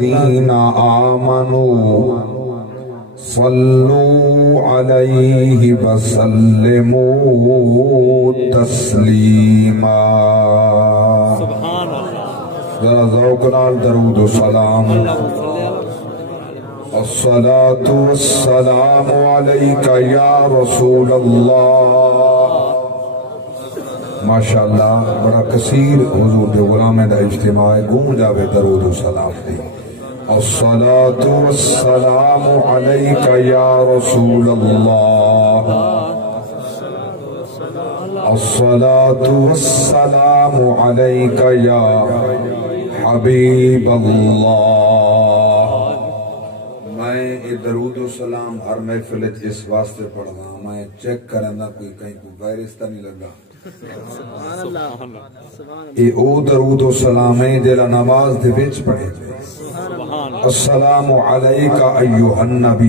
الذين آمنوا صلوا عليه وسلموا تسليما سبحان اللہ ذرا ذوق نال درود و سلام الصلاة والسلام عليك يا رسول اللہ ماشاءاللہ بڑا کثیر حضور دے غلامے دا اجتماع گونج جاوے درود و سلام دی الصلاة والسلام عليك يا رسول الله الصلاة والسلام عليك يا حبيب الله میں درود و سلام ہر محفل اس واسطے پڑھنا میں چیک کرنا کوئی کہیں کوئی وائرس تا نہیں لگا اے او درود و سلام ہے جیلا نماز دے وچ پڑھے جائے السلام علیکہ ایوہ النبی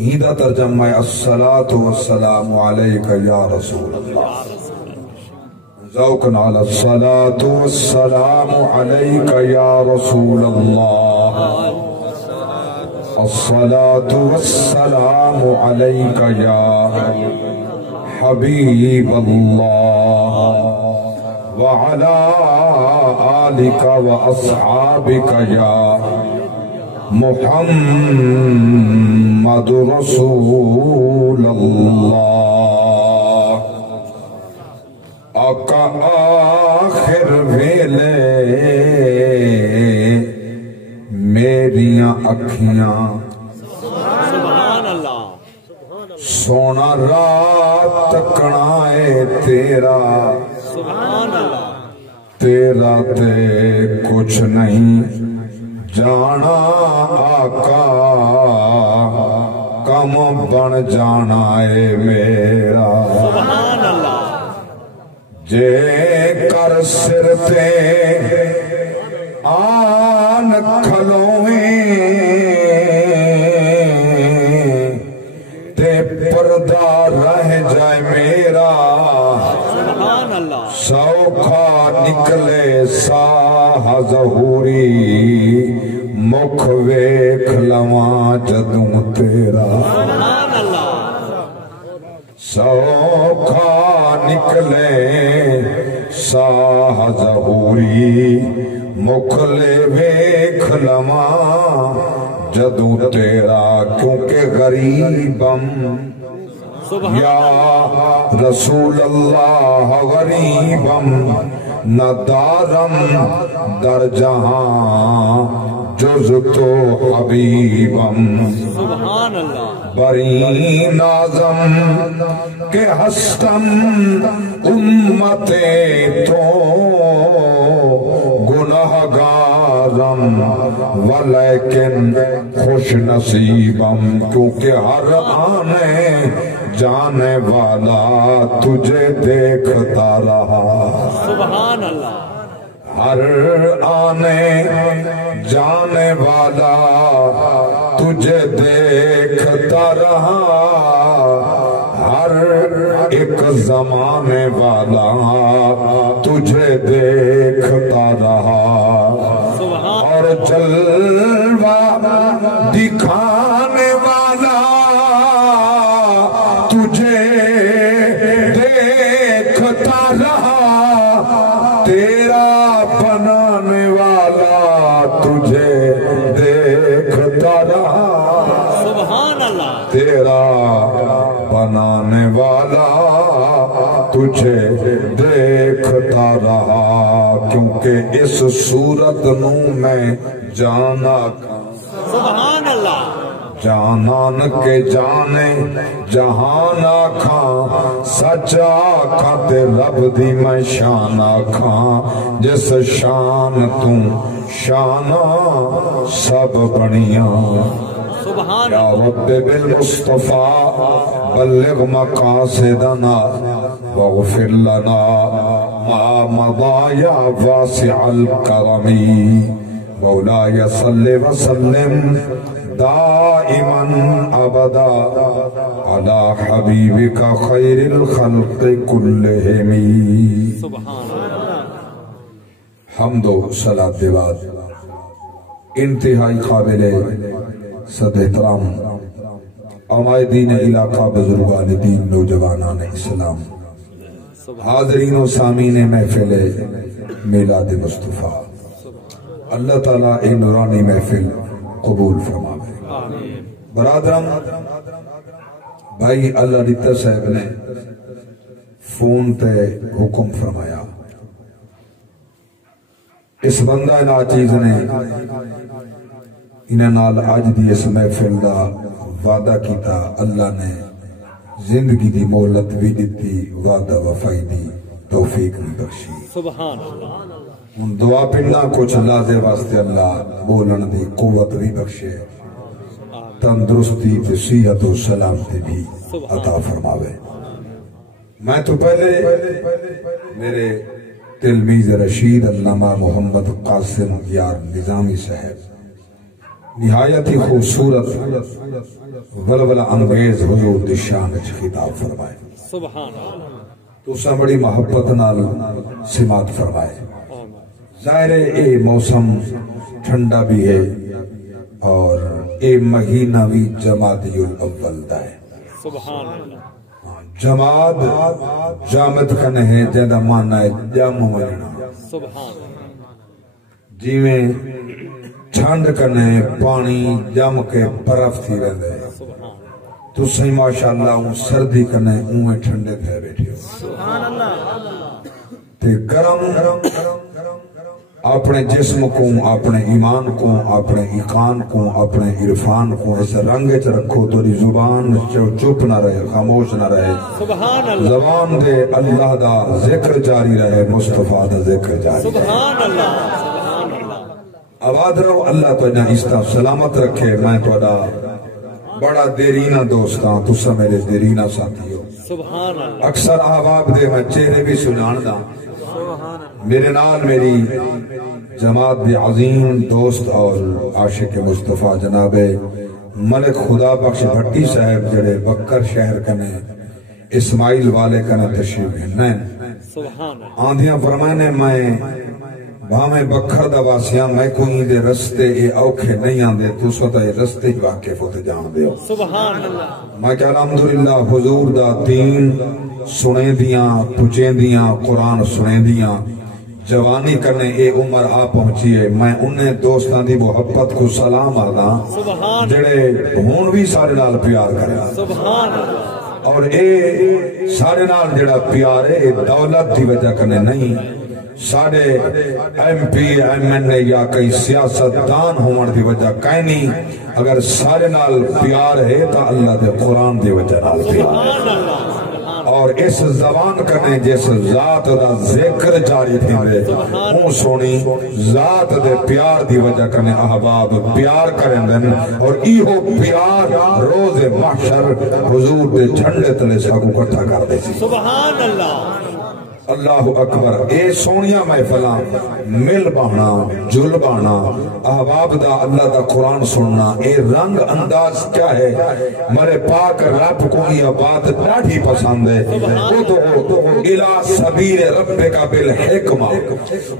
ہیدہ ترجمہ ہے الصلاة والسلام علیکہ یا رسول اللہ ذوقنا علی الصلاة والسلام علیکہ یا رسول اللہ الصلاة والسلام علیکہ یا حبیب اللہ وعلى آلك وأصحابك يا محمد رسول اللہ آقا آخر ویلے میریاں اکھیاں سبحان اللہ سونا رات تکنا ہے تیرا سبحان اللہ تیرا تے کچھ نہیں جانا آقا کم بن جانا ہے میرا سبحان اللہ جے کر سر تے آن کھلویں تے پردہ رہ جائے میرا سبحان اللہ سوکھا نکلے ساہ ظہوری مکھ ویکھ لواں جدوں تیرا سبحان اللہ سوکھا نکلے ساہ ظہوری مکھ لے ویکھ لواں جدوں تیرا کیونکہ غریبم یا رسول اللہ غریبم نہ دارم در جہاں جز تو حبیبم سبحان اللہ بری نازم کہ ہستم امت تو گناہگارم ولیکن خوش نصیبم کیونکہ ہر آنے جانے والا تجھے دیکھتا رہا سبحان اللہ ہر آنے جانے والا تجھے دیکھتا رہا ہر ایک زمانے والا تجھے دیکھتا رہا اور جلوہ دکھانے والا تجھے دیکھتا رہا تیرا بنانے والا تجھے دیکھتا رہا سبحان اللہ تیرا بنانے والا تجھے دیکھتا رہا کیونکہ اس صورت نو میں جانا سبحان اللہ جانان کے جانے جہان آکھاں سچا آکھاں تے رب دی میں شان آکھاں جس شان توں شانہ سب بنیاں سبحان یا رب بالمصطفیٰ بلغ مقاصدنا واغفر لنا ما مضى یا واسع الکرم مولاي صل وسلم دائما ابدا على حبيبك خير الخلق كلهم سبحان اللہ حمد و صلاة بعد انتہائی قابل صد احترام عمائدین علاقہ بزرگان دین نوجوانان اسلام حاضرین و سامعین محفل میلاد مصطفیٰ اللہ تعالیٰ اے نورانی محفل قبول فرماوے برادرم بھائی اللہ ریتا صاحب نے فون تے حکم فرمایا اس بندہ نا چیز نے انہیں نال آج دی اس محفل دا وعدہ کیتا اللہ نے زندگی دی مہلت بھی دیتی وعدہ وفائی دی توفیق بھی بخشی سبحان اللہ ان دعا پڑھنا کچھ اللہ دے واسطے اللہ بولن دی قوت بھی بخشے تندرستی تے صحت و سلامتی بھی عطا فرماوے میں تو پہلے میرے تلمیذ رشید علامہ محمد قاسم یار نظامی صاحب نہایت ہی خوبصورت ولولہ انگیز حضور دی شان وچ خطاب فرمائے سبحان اللہ تو سا بڑی محبت نال سماعت فرمائے ظاہر ہے اے موسم ٹھنڈا بھی ہے اور اے مہینہ بھی جمادی الاول دا ہے سبحان اللہ جماد جامد کنے ہے جیدہ مانا ہے جام ملنا سبحان اللہ جی میں چھانڈ کنے پانی جام کے برف تھی رہے تو صحیح ماشاءاللہ ہوں سردی کنے میں ٹھنڈے تھے بیٹھے ہو سبحان اللہ تے گرم اپنے جسم کو اپنے ایمان کو اپنے ایقان کو اپنے عرفان کو اس رنگ چ رکھو تو زبان چپ نہ رہے خاموش نہ رہے سبحان اللہ زبان دے اللہ دا ذکر جاری رہے مصطفیٰ دا ذکر جاری سبحان اللہ سبحان اللہ آباد رہو اللہ تو جہاں استا سلامت رکھے میں تو دا بڑا دیرینہ دوستاں تسا میرے دیرینہ ساتھی ہو سبحان اللہ اکثر احباب دے میں چہرے بھی سنان دا میرے نال میری جماعت بھی عظیم دوست اور عاشق مصطفیٰ جناب ملک خدا بخش بھٹی صاحب جڑے بکر شہر کنے اسماعیل والے کنے تشریف ہیں سبحان اللہ آندھیاں فرمائنے میں میں بکھر دا واسیاں میں کوئی دے رستے اے اوکھے نہیں آندے تو سوتا اے رستے ہی واقف ہوتے جان دے ہو سبحان اللہ میں کہ الحمدللہ حضور دا دین سنے دیاں پچیں دیاں قرآن سنے دیاں جوانی کرنے اے عمر آ پہنچی ہے میں انہیں دوستان دی محبت کو سلام آدھا جڑے ہون بھی سارے نال پیار کرے سبحان اللہ اور اے سارے نال جڑا پیار ہے اے دولت دی وجہ کرنے نہیں ساڑھے ایم پی ایم این اے یا کئی سیاست دان ہومن دی وجہ کہیں نہیں اگر سارے نال پیار ہے تا اللہ دے قرآن دی وجہ نال پیار اور اس زبان کرنے جس ذات دا ذکر جاری تھی دے ہوں سونی ذات دے پیار دی وجہ کرنے احباب پیار کریں دن اور ایہو پیار روز محشر حضور دے جھنڈے تلے ساکو کٹھا کر دے سبحان اللہ اللہ اکبر اے سونیا محفلاں مل بانا جل بانا احباب دا اللہ دا قرآن سننا اے رنگ انداز کیا ہے مرے پاک رب کو یہ بات ڈاڑھی پسند ہے ادعو الہ سبیل ربک بالحکمہ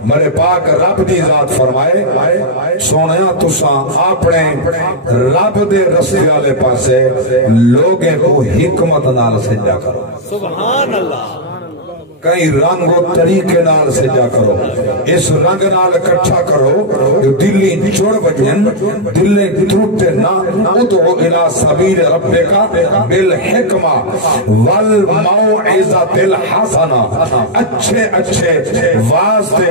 مرے پاک رب دی ذات فرمائے سونیا تساں اپنے رب دے رستے والے پاسے لوگیں کو حکمت نال سجا کرو سبحان اللہ کئی رنگ و طریقے نال سجا کرو اس رنگ نال کٹھا کرو جو دلی جوڑ بجن دلیں ٹوٹے نہ ادعو الہ سبیل ربک بالحکمہ والموعظۃ الحسنہ اچھے اچھے واسطے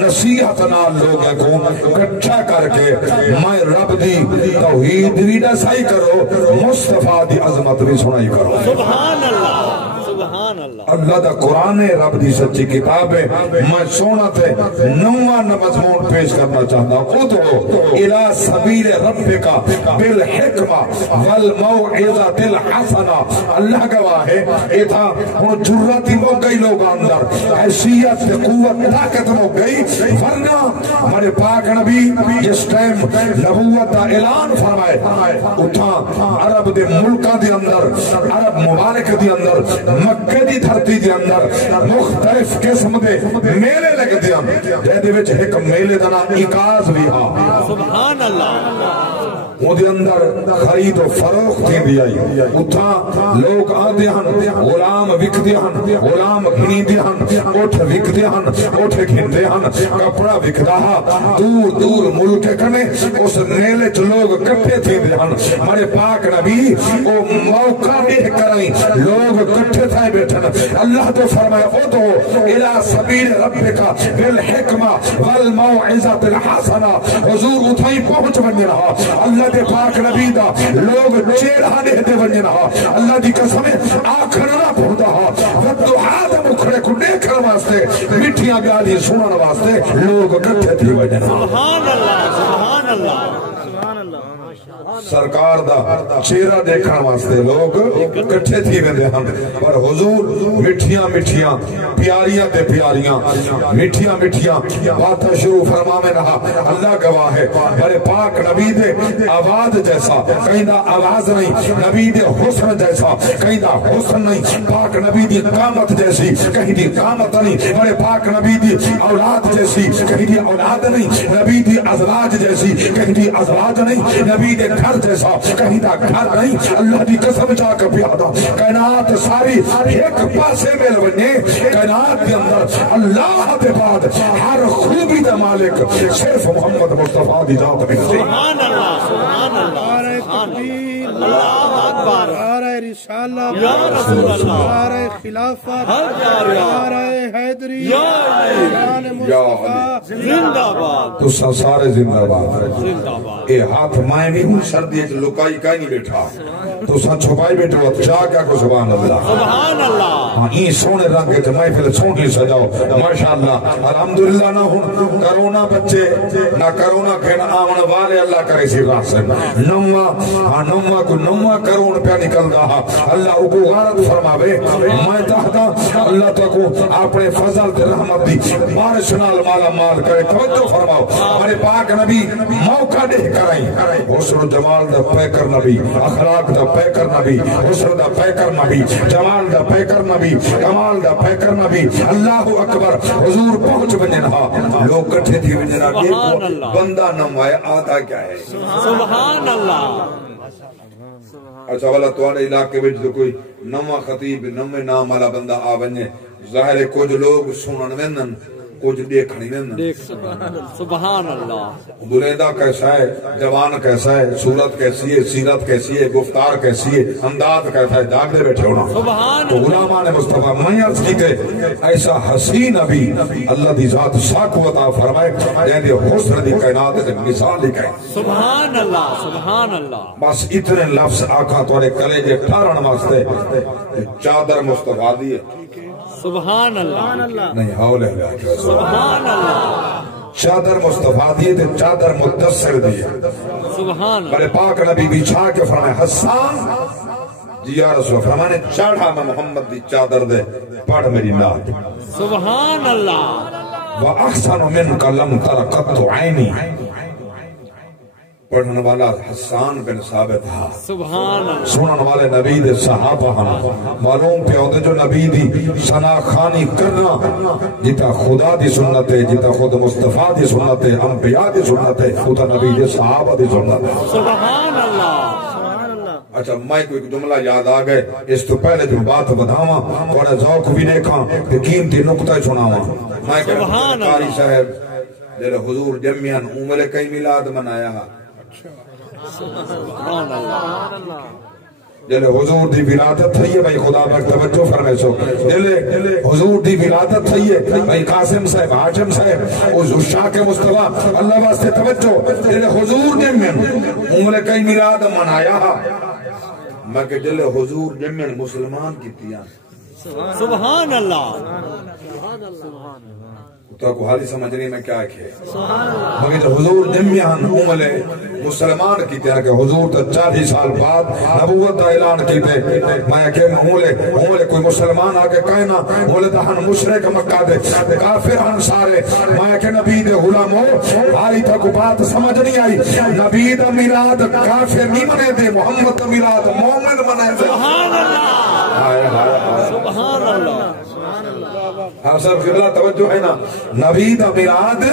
نصیحت نال لوگوں کو کٹھا کر کے میں رب دی توحید بھی دسائی کرو مصطفیٰ دی عظمت بھی سنائی کرو سبحان اللہ سبحان اللہ اللہ دا قرآن ہے رب دی سچی کتاب ہے میں سونا تھے نواں مضمون پیش کرنا چاہتا ہوں ادعو الہ سبیل ربک بالحکمہ والموعظۃ الحسنہ اللہ گواہ ہے یہ تھا وہ جرأتی ہو گئی لوگ اندر حیثیت قوت طاقت ہو گئی ورنہ ہمارے پاک نبی جس ٹائم نبوت دا اعلان فرمائے اٹھا عرب دے ملکہ دے اندر عرب مبارک دے اندر مکہ مکے دی دھرتی دے اندر مختلف قسم دے میلے لگ دیا جہدے وچ ایک میلے دا نام عکاظ بھی ہاں سبحان اللہ وہ دے اندر خرید و فروخت تھی دی آئی اتھا لوگ آدھے ہن غلام وک دے ہن غلام گھنی دے ہن اٹھ وک دے ہن اٹھ گھن دے ہن کپڑا وک دہا دور دور ملک کنے اس میلے چ لوگ کٹھے تھی دے ہن ہمارے پاک نبی وہ موقع دے کرائیں لوگ کٹھے تھے بیٹھن اللہ تو فرمائے ادعو الى سبیل ربک بالحکمہ والموعظۃ الحسنہ حضور اتھائی پہنچ بن رہا اللہ دے پاک نبی دا لوگ چیرہ دے بن رہا اللہ دی قسم آخر نہ پہنچا ودعا دا مکھڑے کو دیکھن واسطے مٹھیاں گالی سنن واسطے لوگ کٹھے تھی بن رہا سبحان اللہ سبحان اللہ سرکار دا چہرہ دیکھن واسطے لوگ کٹھے تھی ویندے ہن پر حضور مٹھیاں مٹھیاں پیاریاں تے پیاریاں مٹھیاں مٹھیاں باتیں شروع فرما میں رہا اللہ گواہ ہے میرے پاک نبی دے آواز جیسا کہیں دا آواز نہیں نبی دے حسن جیسا کہیں دا حسن نہیں پاک نبی دی قامت جیسی کہیں دی قامت نہیں میرے پاک نبی دی اولاد جیسی کہیں دی اولاد نہیں نبی دی ازواج جیسی کہیں دی ازواج نہیں نبی دے گھر جیسا کہیں دا گھر نہیں اللہ دی قسم جا کر پیادا کائنات ساری ایک پاسے مل بنے کائنات کے اندر اللہ دے بعد ہر خوبی دا مالک صرف محمد مصطفیٰ دی ذات میں سبحان اللہ سبحان اللہ اللہ اکبر نعرہ رسالت یا رسول اللہ نعرہ خلافت نعرہ حیدری یا شان مصطفیٰ زندہ باد تو سارے زندہ باد زندہ باد اے ہاتھ مائیں بھی ہوں سردی ہے لکائی کہیں نہیں بیٹھا تو سا چھپائی بیٹھو چاہ کیا کو سبحان اللہ سبحان اللہ ہاں این سونے رنگ کے محفل سونی سجاؤ ماشاءاللہ الحمدللہ نہ ہوں کرونا بچے نہ کرونا کھین آمن والے اللہ کرے سی راہ سے نمہ کو نمہ کرون پہ نکل رہا اللہ کو غارت فرماوے میں چاہتا اللہ تو کو اپنے فضل تے رحمت دی بارش نال مالا مال کرے توجہ فرماؤ ہمارے پاک نبی موقع دے کرائیں حسن و جمال دا پیکر نبی اخلاق دا پیکر نبی حسن دا پیکر نبی جمال دا پیکر نبی کمال دا پیکر نبی اللہ اکبر حضور پہنچ بنے رہا لوگ کٹھے تھی بنے رہا بندہ نمائے آدھا کیا ہے سبحان اللہ اچھا والا توارے علاقے میں جو کوئی نمہ خطیب نمہ نام والا بندہ آونے ظاہر ہے کچھ لوگ سنن وینن کچھ دیکھنی وینن سبحان اللہ بلیدہ کیسا ہے جوان کیسا ہے صورت کیسی ہے سیرت کیسی ہے گفتار کیسی ہے انداز کیسا ہے جاگ دے بیٹھے ہونا تو غلامان مصطفیٰ میں عرض کی کہ ایسا حسین ابھی اللہ دی ذات ساکو عطا فرمائے یعنی حسن دی کائنات سے مثال لکھائے سبحان اللہ سبحان اللہ بس اتنے لفظ آقا توڑے کلیجے ٹھارن واسطے چادر مصطفیٰ دیئے سبحان اللہ نہیں حول ہے سبحان اللہ چادر مصطفیٰ دیئے تھے چادر مدثر دیئے سبحان بڑے پاک نبی بچھا کے فرمائے حسان جی یا رسول فرمانے چاڑھا میں محمد دی چادر دے پڑھ میری نات سبحان اللہ وَأَحْسَنُ مِنْكَ لَمْ تَرَقَتُ عَيْنِي پڑھنے والا حسان بن ثابت ہا سبحان اللہ سنن والے نبی دے صحابہ ہاں معلوم پہ ہوتے جو نبی دی سنا خانی کرنا جتا خدا دی سنت ہے جتا خود مصطفیٰ دی سنت ہے انبیاء دی سنت ہے اتا نبی دے صحابہ دی سنت ہے سبحان اللہ اچھا میں کوئی جملہ یاد آگئے اس تو پہلے جو بات بدھاما تھوڑا ذوق بھی دیکھا کہ قیمتی نکتہ سناوا میں کہ قاری صاحب جلے حضور جمعیان عمر کئی میلاد منایا سبحان اللہ جلے حضور دی ولادت تھئی ہے بھائی خدا پر توجہ فرمائے سو جلے حضور دی ولادت تھئی ہے بھائی قاسم صاحب حاجم صاحب اس شاک مصطفیٰ اللہ واسطے توجہ جلے حضور جمعیان عمر کئی میلاد منایا میں کہ جلے حضور جمعیان مسلمان کی تیاں سبحان اللہ تو کو حالی سمجھ نہیں میں کیا کہے مگر حضور جمعیان عمر مسلمان کی تیاں کہ حضور تا 40 سال بعد نبوت دا اعلان کیتے میں کہ عمر کوئی مسلمان آگے کہنا عمر دا ہن مشرک مکہ دے کافر ہن سارے میں کہ نبی دے غلاموں حالی تا کو بات سمجھ نہیں آئی نبی دا میلاد کافر نہیں منے دے محمد دا میلاد مومن منے دے سبحان اللہ ہائے ہائے ہائے سبحان اللہ ہاں سر قبلہ توجہ ہے نا نبی دا میلاد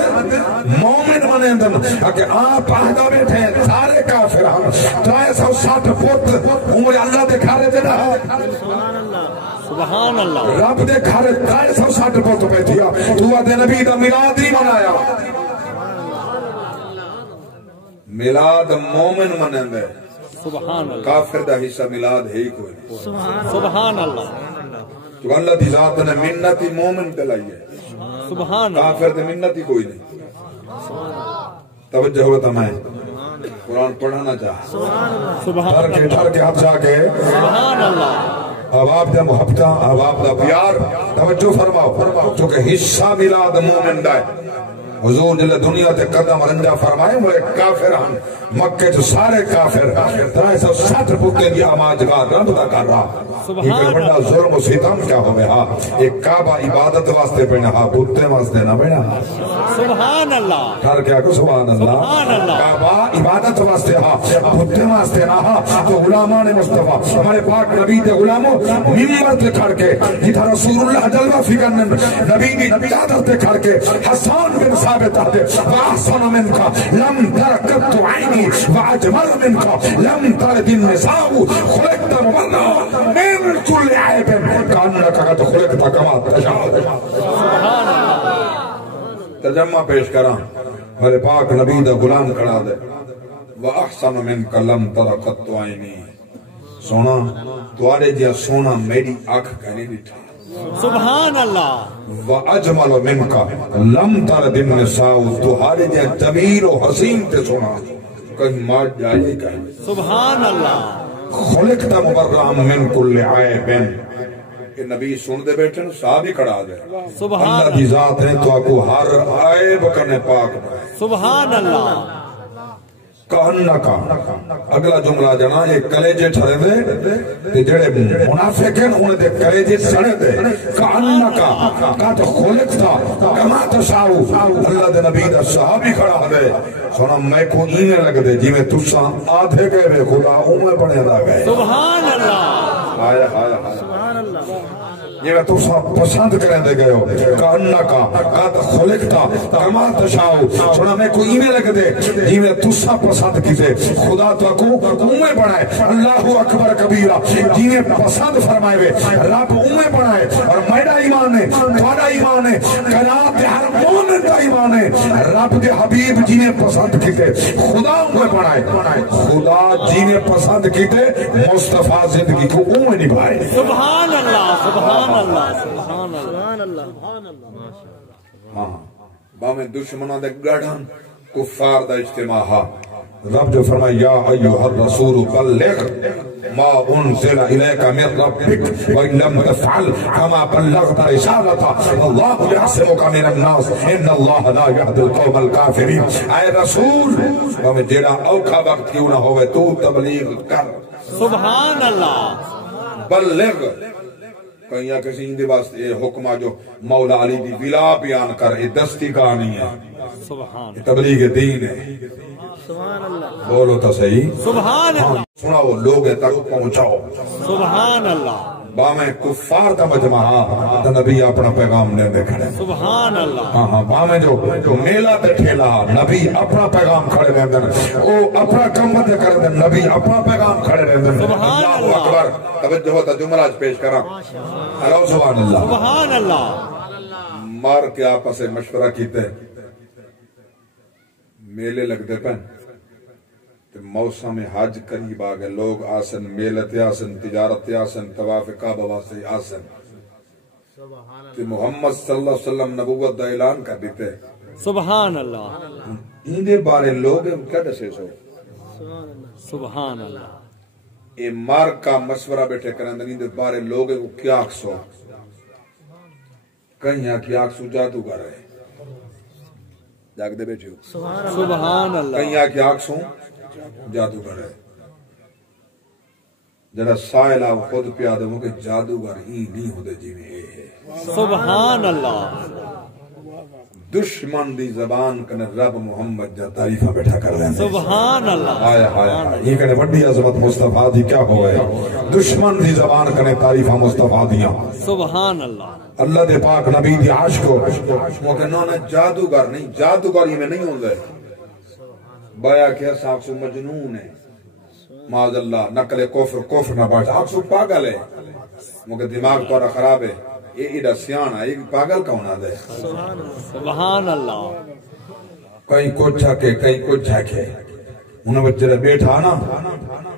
مومن منیندن کہ آپ آہدہ بیٹھے ہیں سارے کافر ہم 360 فٹ عمر اللہ دے کھارے دے رہا سبحان اللہ رب دے کھارے 360 فٹ بیٹھیا تو آدھے نبی دا میلاد ہی منایا میلاد مومن منیندے سبحان اللہ کافر دا حصہ میلاد ہے ہی کوئی سبحان اللہ تو اللہ دی ذات نے منت ہی مومن دلائی ہے سبحان اللہ کافر دی منت ہی کوئی نہیں توجہ ہوتا میں قرآن پڑھانا چاہا سبحان ڈر کے ہاتھ جا کے سبحان اللہ اب دا محبتہ اب دا پیار توجہ فرماؤ چونکہ حصہ میلاد مومن دا ہے حضور جلے دنیا تے قدم رنجا فرمائے وہ ایک کافر ہن مکہ جو سارے کافر 360 پتے دی آماجگار رب دا کر رہا یہ بڑا ظلم و ستم کیا ہوئے ہاں ایک کعبہ عبادت واسطے پہنا ہاں بھتے واسطے نہ پہنا سبحان اللہ کھر کیا کو سبحان اللہ کعبہ عبادت واسطے ہاں بھتے واسطے نہ ہاں تو غلامان مصطفیٰ ہمارے پاک نبی دے غلاموں ممبر تے کھڑ کے جتھا رسول اللہ جلوہ فکرن نبی دی چادر تے کھڑ کے حسان بن ثابت آتے وَأَحْسَنَ مِنْكَ لَمْ تَرَكَتُ عَيْنِي وَعَجْمَلَ مِنْكَ لَمْ تَرَدِ النِّسَاءُ خُلِقْتَ مُبَرَّا مِنْ كُلِّ عَيْبٍ كَأَنَّكَ قَدْ خُلِقْتَ كَمَا تَشَاءُ ترجمہ پیش کراں میرے پاک نبی دا غلام کھڑا دے وَأَحْسَنَ مِنْكَ لَمْ تَرَكَتُ عَيْنِي سونا توارے جیا سونا میری آنکھ کہنے ڈٹھا سبحان اللہ وَأَجْمَلُ مِنْكَ لَمْ تَرَدِ النِّسَاءُ تُحَارِ جے جمیل و حسین تے سونا کہیں مار جائے کہیں سبحان اللہ خلقت مبرّم من کل عیب کہ نبی سن دے بیٹھے صاحب ہی کھڑا دے اللہ دی ذات ہے تو آکو ہر عیب کرنے پاک بھائے سبحان اللہ کہنکا اگلا جملہ جنا یہ کلیجے ٹھرے دے تے جڑے منافق ہیں انہیں دے کلیجے سڑے دے کہنکا کہتے خلق تھا کما تشاؤ اللہ دے نبی دا صحابی کھڑا دے سونا میں کو اینے لگ دے جی میں تُسا آدھے گئے بے خدا اومے پڑھے دا گئے سبحان اللہ آیا آیا آیا یہ میں تُسا پسند کریں دے گئے ہو کہنکا کہتا خلقتا کما تشاؤ سونا میں کو اینے لگ دے جی میں تُسا پسند کیتے خدا تو اکو اومے پڑھائے اللہ اکبر کبیرہ جی میں پسند فرمائے وے رب اومے پڑھائے اور میرا ایمان ہے تھوڑا ایمان ہے قناعت ہر مومن کا ایمان ہے رب دے حبیب جی نے پسند کیتے خدا اومے پڑھائے خدا جی نے پسند کیتے مصطفیٰ زندگی کو اومے نبھائے سبحان اللہ سبحان اللہ سبحان اللہ ہاں باہمیں دشمنہ دے گڑھن کفار دا اجتماع ہا رب جو فرمائے یا ایوہ الرسول بلغ ما انزل الیک من ربک وَإِن لَمْ تَفْعَلْ كَمَا بَلَّغْتَ رِسَالَتَ اللَّهُ يَحْسِمُكَ مِنَ النَّاسِ إِنَّ اللَّهَ لَا يَهْدِي الْقَوْمَ الْكَافِرِينَ اے رسول ہمیں جیڑا اوکھا وقت کیوں نہ ہوئے تو تبلیغ کر سبحان اللہ بلغ کہیں یا کسی اندے واسطے یہ حکمہ جو مولا علی دی ولا بیان کر یہ دستی کہانی ہے سبحان تبلیغ دین ہے سبحان اللہ بولو تو صحیح سبحان اللہ سناؤ لوگ تک پہنچاؤ سبحان اللہ باہمیں کفار دا مجمع تو نبی اپنا پیغام لے دے کھڑے سبحان اللہ ہاں باہمیں جو میلہ تے ٹھیلا نبی اپنا پیغام کھڑے رہن دن او اپنا کمت دے کرے دن نبی اپنا پیغام کھڑے رہن دن سبحان اللہ اکبر توجہ ہوتا جملہ پیش کرا اللہ سبحان اللہ سبحان اللہ مار کے آپس سے مشورہ کیتے میلے لگ دے پہن موسم حج قریب آگے لوگ آسن میلت آسن تجارت آسن طواف کعبہ واسطے آسن کہ محمد صلی اللہ علیہ وسلم نبوت دا اعلان کر دیتے سبحان اللہ اندے بارے لوگ کیا دسے سو سبحان اللہ اے مار کا مشورہ بیٹھے کریں اندے بارے لوگ کیا اکسو کہیں کیا اکسو جادو کر رہے جاگ دے بیٹھے ہو سبحان اللہ کہیں کیا اکسو جادوگر ہے جڑا سائلہ خود پیادہ ہوں کہ جادوگر ہی نہیں ہوتے جی میں ہے سبحان اللہ دشمن دی زبان کنے رب محمد جا تعریفہ بیٹھا کر لیں سبحان اللہ آیا آیا یہ کنے وڈی عظمت مصطفیٰ دی کیا ہوئے دشمن دی زبان کنے تعریفہ مصطفیٰ دیا سبحان اللہ اللہ دے پاک نبی دی عاشق کو وہ کہنا نا جادوگر نہیں جادوگر یہ میں نہیں ہوں گے بایا کہ ساکھ سو مجنون ہے معاذ اللہ نقل کفر نہ بڑھ آپ سو پاگل ہے مگر دماغ تو خراب ہے یہ ایڈا سیانا ہے یہ پاگل کون آدھے سبحان اللہ کہیں کچھ چھکے کہیں کچھ چھکے انہیں بچے بیٹھا نا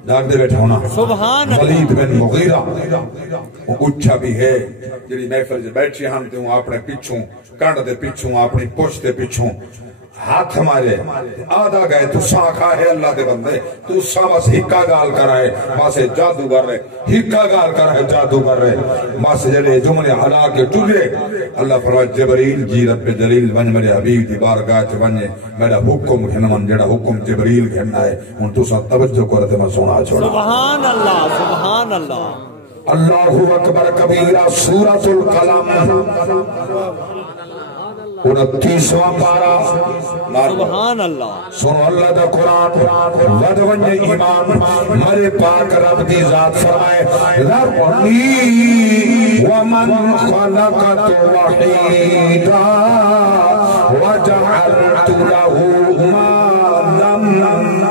ڈاک دے بیٹھا ہونا سبحان اللہ ولید بن مغیرہ وہ اچھا بھی ہے جڑی محفل سے بیٹھے ہم تے ہوں اپنے پیچھوں کانڈ دے پیچھوں اپنی پوچھ دے پیچھوں ہاتھ ہمارے آدھا گئے تو ساکھا ہے اللہ دے بندے تو سا بس ہکا گال کر رہے بس جادو کر رہے ہکا گال کر رہے جادو کر رہے بس جڑے جملے حلا کے ٹوٹے اللہ فرمائے جبریل جی رب جلیل ون میرے حبیب دی بارگاہ چ ونجے میرا حکم ہنمن جڑا حکم جبریل کہنا ہے ہن تو سا توجہ کرتے میں سنا چھوڑا سبحان اللہ سبحان اللہ اللہ اکبر کبیرہ سورۃ القلم 29واں پارا سبحان اللہ سنو اللہ دا قرآن ودون ایمان مرے پاک رب دی ذات فرمائے ذرنی ومن خلقت وحیدا وجعلت له مالا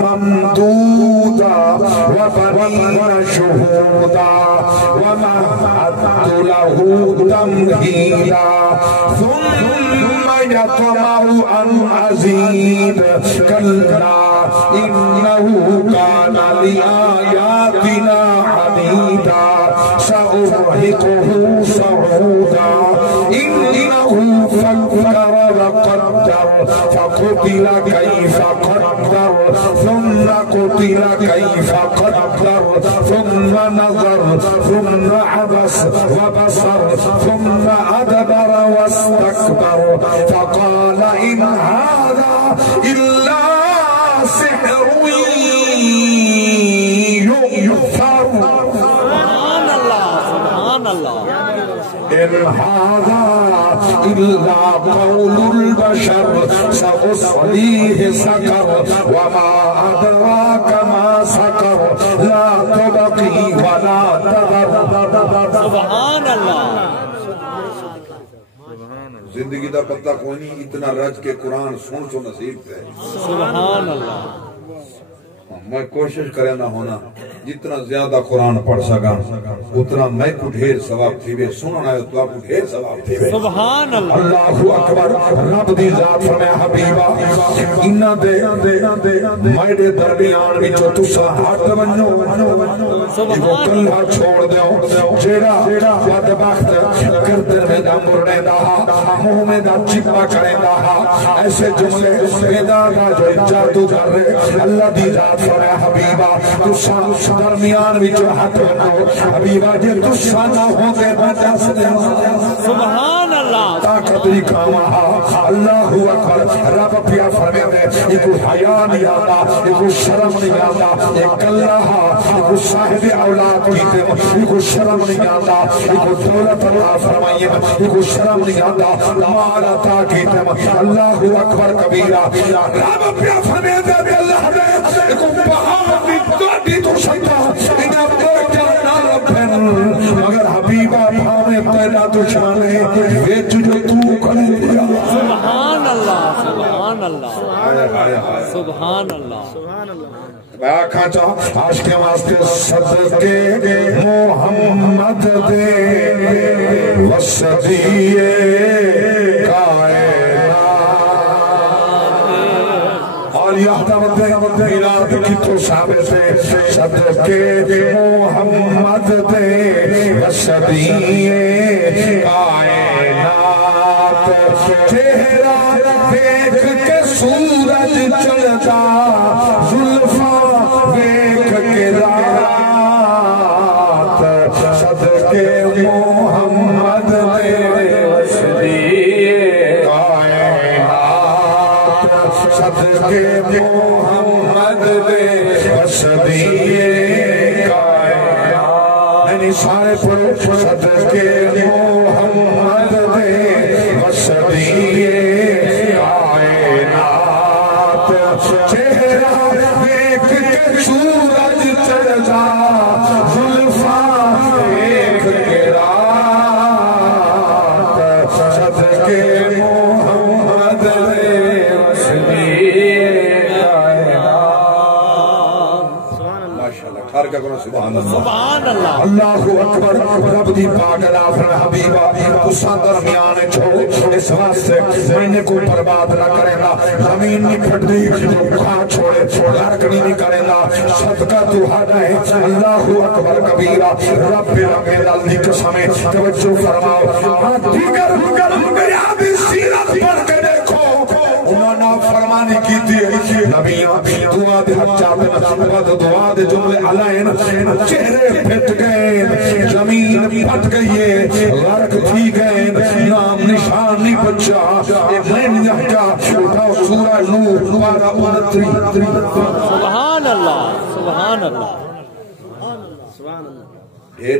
ممدودا وبنین شہودا ومهدت له تمهیدا ثم يطمع أن أزيد كلا إنه كان لآياتنا عنيدا سأرهقه صعودا إنه فكر وقدر فقتل كيف قدر ثم قتل كيف قدر ثم نظر ثم عبس وبصر ثم أدبر واستكبر فقال إن هذا إلا سحر يؤثر سبحان اللہ سبحان اللہ إن هذا إلا قول البشر سأصليه سقر وما أدراك ما سقر لا تبقي ولا تذر سبحان اللہ زندگی دا پتہ کوئی نہیں اتنا رج کے قرآن سن سو نصیب ہے سبحان اللہ میں کوشش کرے نہ ہونا جتنا زیادہ قرآن پڑھ سکا اتنا میں کو ڈھیر ثواب تھی بے سننا ہے تو آپ کو ڈھیر ثواب تھی بے سبحان اللہ اللہ اکبر رب دی ذات فرمایا حبیبا انہاں دے میرے درمیان وچ تساں ہٹ ونجو ایو کلہ چھوڑ دیو جیڑا بدبخت گردن میں دا مرنے دا منہ میں دا چپا کرے دا ایسے جملے پیدا دا جو جادو کر رہے اللہ دی ذات فرمایا حبیبا تساں درمیان وچ ہٹ ونجو حبیبا جے تساں نہ ہوندے میں دس دیاں سبحان اللہ طاقت دی کھاواں اللہ اکبر رب پیا فرماوے ایک حیا نہیں آتا ایک شرم نہیں آتا ایک اللہ ایک صاحب اولاد کیتے ایک شرم نہیں آتا ایک دولت اللہ فرمائے ایک شرم نہیں آتا مال عطا کیتے اللہ اکبر کبیرہ رب پیا فرماوے اللہ نے ایک بہار دی توڑی تو سکتا انہاں بیٹا نہ ربن مگر حبیبہ بھاوے پیدا تو شانے ویچ جو تو کھڑے دیا سبحان اللہ سبحان اللہ سبحان اللہ میں آکھاں چاہ آج کے واسطے صدقے محمد دے وصدیے کائنات اور یہاں میلاد کی تو ثابت ہے صدقے محمد دے وصدیے کائنات چہرہ دیکھ کے سورج چلتا زلفاں دیکھ کے رات صدقے محمد دے وصدیے کائنات صدقے محمد دے وصدیے کائنات یعنی سارے پڑھو صدقے محمد دے وصدیے ٹھہر کے کہو سبحان اللہ سبحان اللہ اللہ اکبر رب دی پاک نافر حبیبا تساں درمیان چھوڑ اس واسطے میں نے کوئی برباد نہ کرے گا زمین نہیں پھٹدی کھا چھوڑے لڑکڑی نہیں کرے گا صدقہ تو ہدا ہے اللہ اکبر کبیرہ رب العالمین دی قسم توجہ فرماؤ دیگر بنیادی سیرت پڑھ کے دیکھو انہوں نے فرمانی کی تھی نبیاں دعا دے حق چاہتے بعد دعا دے جملے علائن چہرے پھٹ گئے زمین پھٹ گئی ہے غرق تھی گئے نام نشان نہیں بچا میں نہیں کیا اٹھاؤ سورہ نور پارہ 29 سبحان اللہ سبحان اللہ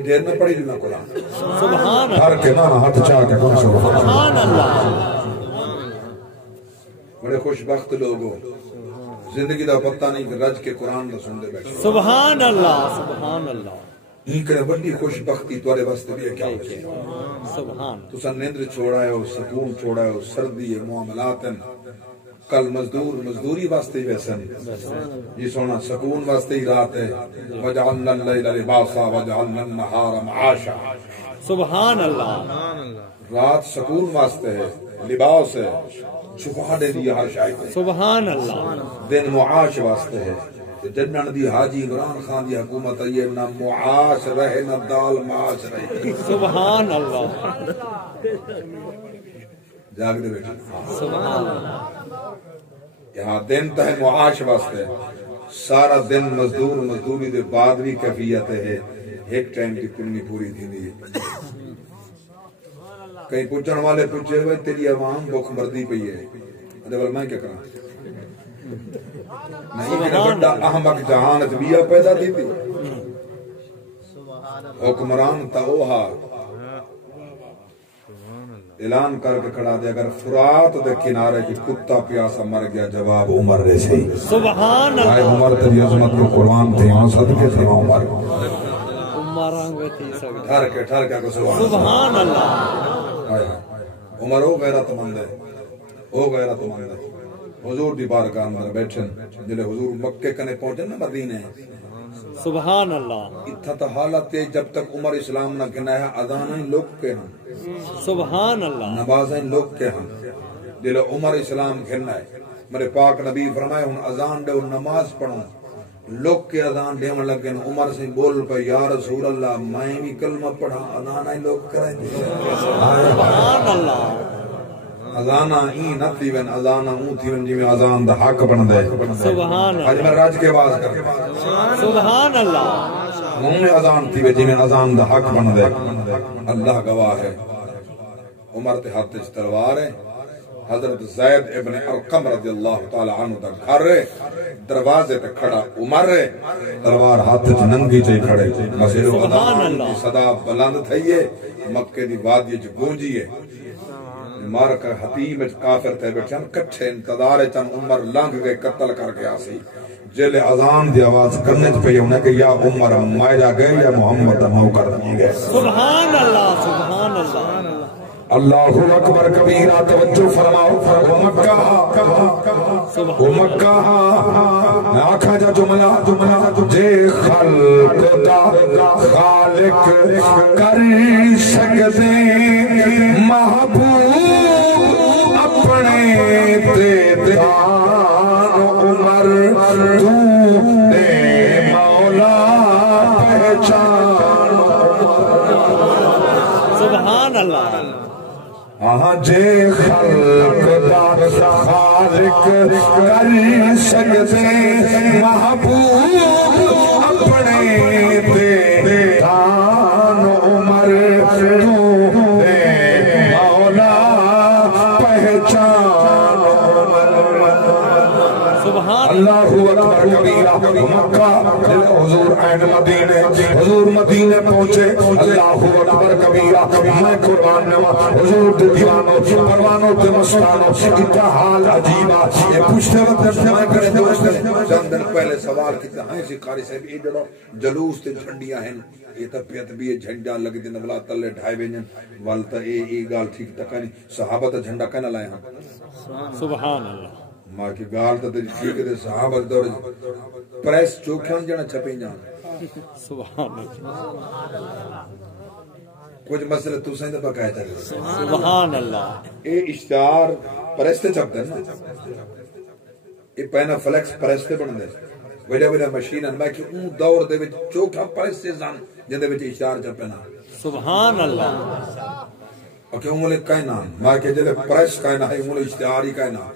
دیر میں پڑھی لینا قرآن سبحان ہر کے نانا ہاتھ چاہ کے کون سبحان اللہ بڑے خوش بخت لوگ ہو زندگی دا پتہ نہیں کہ رج کے قرآن دا سن دے بیٹھے سبحان اللہ سبحان اللہ یہ کرے بڑی خوش بختی توارے واسطے بھی ہے کیا بچے سبحان تو سن نیندر چھوڑا ہے سکون چھوڑا ہے سردی ہے معاملات ہیں کل مزدوری واسطے ہی ویسن یہ سونا سکون واسطے ہی رات ہے وَجَعَلْنَا اللَّيْلَ لِبَاسًا وَجَعَلْنَا النَّهَارَ مَعَاشًا سبحان اللہ رات سکون واسطے ہے لباس ہے چھپا دے دیا ہر شاہی کو سبحان اللہ دن معاش واسطے ہے جنن دی حاجی عمران خان دی حکومت ہے نہ معاش رہے نہ دال معاش رہے سبحان اللہ جاگ دے بیٹھے سبحان اللہ یہاں دن تو ہے معاش واسطے سارا دن مزدوری دے بعد بھی کیفیت ہے ایک ٹائم کی کنی پوری تھی نہیں کہیں پوچھن والے پوچھے ہوئے تیری عوام بھوک مردی پئی ہے ادھر میں کیا کرا نہیں کہ بڑا احمق جہان اتبیہ پیدا دی تھی حکمران تا اوہا اعلان کر کے کھڑا دے اگر فرات دے کنارے کی کتا پیاسا مر گیا جواب عمر رہ سی سبحان اللہ آئے عمر تیری عظمت کو قرآن تھے ہاں صدقے تھے عمر عمر آنگے تھی ٹھر کے کو سبحان اللہ عمر ہو غیرت مند ہے ہو غیرت مند ہے حضور دی بارگاہ اندر بیٹھن جلے حضور مکے کنے پہنچے نا مدینے سبحان اللہ اتھا تا حالت ہے جب تک عمر اسلام نہ گنایا اذانیں لوگ کے ہاں سبحان اللہ نمازیں لوگ کے ہاں دل عمر اسلام گھرنا ہے میرے پاک نبی فرمائے ہن اذان دے نماز پڑھوں لوگ کے اذان دے من لگے عمر سے بول پہ یا رسول اللہ میں بھی کلمہ پڑھا اذان لوگ کریں سبحان اللہ اذانہ این نہ تھی ون اذانہ اون تھی ون جی میں اذان دا حق بن دے سبحان اللہ اج میں راج کے آواز کر سبحان اللہ منہ میں اذان تھی وے جی میں اذان دا حق بن دے اللہ گواہ ہے عمر تے ہاتھ وچ تلوار ہے حضرت زید ابن ارقم رضی اللہ تعالی عنہ دا گھر ہے دروازے تے کھڑا عمر ہے تلوار ہاتھ وچ ننگی چے کھڑے مسجد اذان دی صدا بلند تھی ہے مکے دی وادی وچ گونجی ہے مار کر حتیم کافر تے بیٹھن کٹھے انتظار چن عمر لنگ گئے قتل کر کے آسی جل اذان دی آواز کرنے پہ انہیں کہ یا عمر مائرہ گئے یا محمد نوکر دیے گئے سبحان اللہ سبحان اللہ اللہ اکبر کبیرہ توجہ فرماؤ مکہ آکھا جا جملہ جے خلق دا خالق کر سکتے محبوب اپنے دیدان عمر تو دے مولا پہچان سبحان اللہ جے خلق دا خالق کر سکتے محبوب اپنے دیدان عمر تو دے مولا پہچان اللہ اکبر کبیرہ مکہ حضور عین مدینے حضور مدینے پہنچے اللہ اکبر کبیرہ میں قربان نوا حضور دے دیوانوں پروانوں دے مستانوں اتنا حال عجیبہ یہ پوچھتے وقت میں کرے چند دن پہلے سوال کیتا ہیں سی قاری صاحب یہ جڑو جلوس تے جھنڈیاں ہیں یہ تپیت بھی جھنڈا لگ دے نولا تلے ڈھائی وینن والتا اے گال ٹھیک تکانی صحابہ تا جھنڈا کہنا لائے ہاں سبحان اللہ ماں کی گال تا تے ٹھیک دے صحابہ دور پریس چوکھیاں جنا چھپیں جان سبحان اللہ کچھ مسئلہ تو سائیں دے بقائے تھا سبحان اللہ اے اشتہار پریس تے چھپتے ہیں نا اے پہنا فلیکس پریس تے بن دے وڈے وڈے مشیناں میں کہ اون دور دے وچ چوکھا پریس تے زان جندے وچ اشتہار چھپنا سبحان اللہ اوکے اون کہنا میں کہ جلے پریس کہنا ہے اون اشتہار ہی کہنا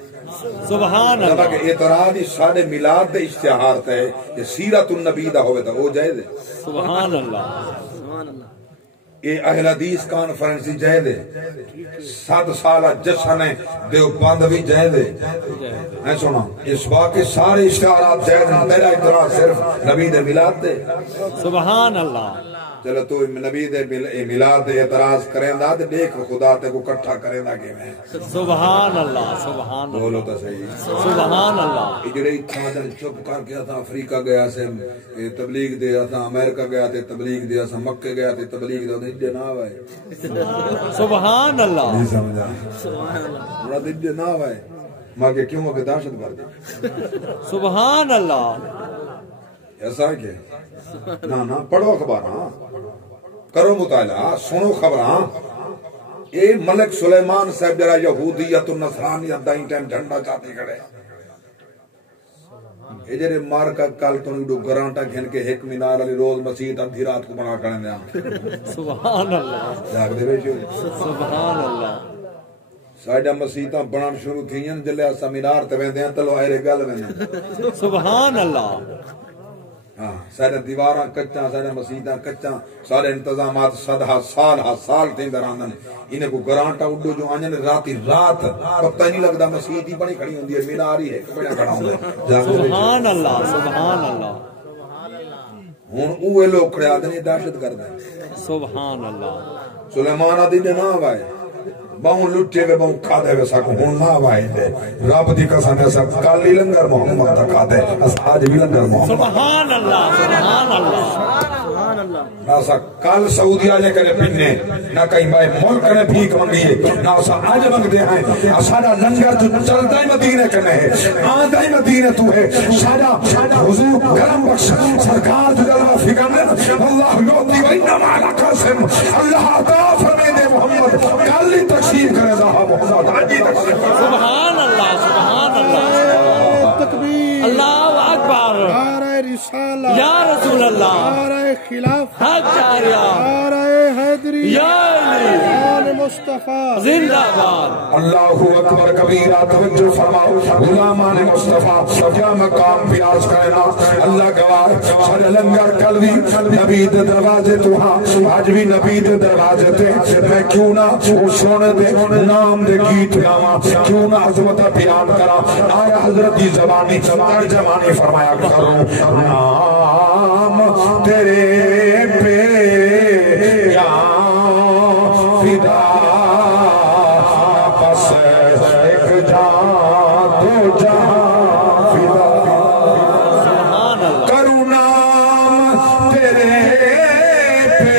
سبحان اللہ کہ اعتراض سارے میلاد دے اشتہار تے یہ سیرت النبی دا ہوئے تا وہ جائز ہے سبحان اللہ یہ اہل حدیث کانفرنس دی جائز ہے 7 سالہ جشن ہے دیوبند بھی جائز ہے میں سنا اس باقی سارے اشتہارات جائز ہیں میرا اعتراض صرف نبی دے میلاد دے سبحان اللہ چلو تو نبی دے میلاد دے اعتراض کریں دا تے دیکھ خدا تے کو کٹھا کریں دا کہ میں سبحان اللہ سبحان اللہ بولو تا صحیح سبحان اللہ اجڑے اتھا جن چپ کر کے تھا افریقہ گیا سے تبلیغ دے تھا امریکہ گیا تے تبلیغ دے تھا مکہ گیا تے تبلیغ دے جناب ہے سبحان اللہ نہیں سمجھا سبحان اللہ بڑا دل جناب ہے ماں کے کیوں کہ دہشت گرد سبحان اللہ ایسا ہے کہ نا پڑھو اخباراں کرو مطالعہ سنو خبراں اے ملک سلیمان صاحب جرا یہودیت و نصرانیت دائیں ٹائم جھنڈا چاہتے کھڑے اے جرے مار کا کال تو نڈو گرانٹا گھن کے ایک مینار علی روز مسجد ادھی رات کو بنا کرنے دیا سبحان اللہ جاگ دے بیشو سبحان اللہ سائیڈا مسیحتاں بنان شروع تھیں جلے اسا مینار تے ویندے ہیں تلو آئرے گل ویندے سبحان اللہ سارے دیواراں کچاں سارے مسجداں کچاں سارے انتظامات سال تھیں دراندن انہیں کو گرانٹا اڈو جو آنجن راتی رات پتہ نہیں لگدا مسجد ہی بڑی کھڑی ہوندی ہے مینار ہی ہے بڑا کھڑا ہوندا سبحان اللہ سبحان اللہ ہن اوے لوگ کھڑے آدمی دہشت گرد ہیں سبحان اللہ سلیمان دی جناب ہے باؤں لٹے وے باؤں کھادے وے ساکو ہون نہ وائے دے رب دی قسم ہے سب کالی لنگر محمد تک آدے اس آج بھی لنگر محمد سبحان اللہ سبحان اللہ نہ سا کال سعودی آجے کرے پینے نہ کہیں بھائی ملک نے بھیک منگیے نہ سا آج منگ دے ہیں سارا لنگر تو چلتا ہی مدینے کرنے ہے آدھا ہی مدینے تو ہے سارا حضور کرم بخش سرکار جو جلوہ فکرنے اللہ یوتی و انما لقاسم اللہ عطا فرمے دے محمد کالی تقسیم کرے دا محمد آجی تقسیم سبحان اللہ سبحان اللہ تکبیر اللہ اکبر نعرہ رسالہ یا رسول اللہ نعرہ خلاف حق جاریہ نعرہ حیدری یا علی آل مصطفیٰ زندہ باد اللہ اکبر کبیرہ توجہ فرماؤ غلامان مصطفیٰ کیا مقام پیاس کرنا اللہ گواہ سارے لنگر کلوی نبی دے دروازے تو ہاں آج بھی نبی دے دروازے تے میں کیوں نہ سونے دے نام دے گیت گاواں کیوں نہ عظمت بیان کرا آیا حضرت دی زبانی ترجمانی فرمایا کروں نام تیرے پہ یا فدا بس ایک جان دو جہاں فدا سبحان اللہ کروں نام تیرے پہ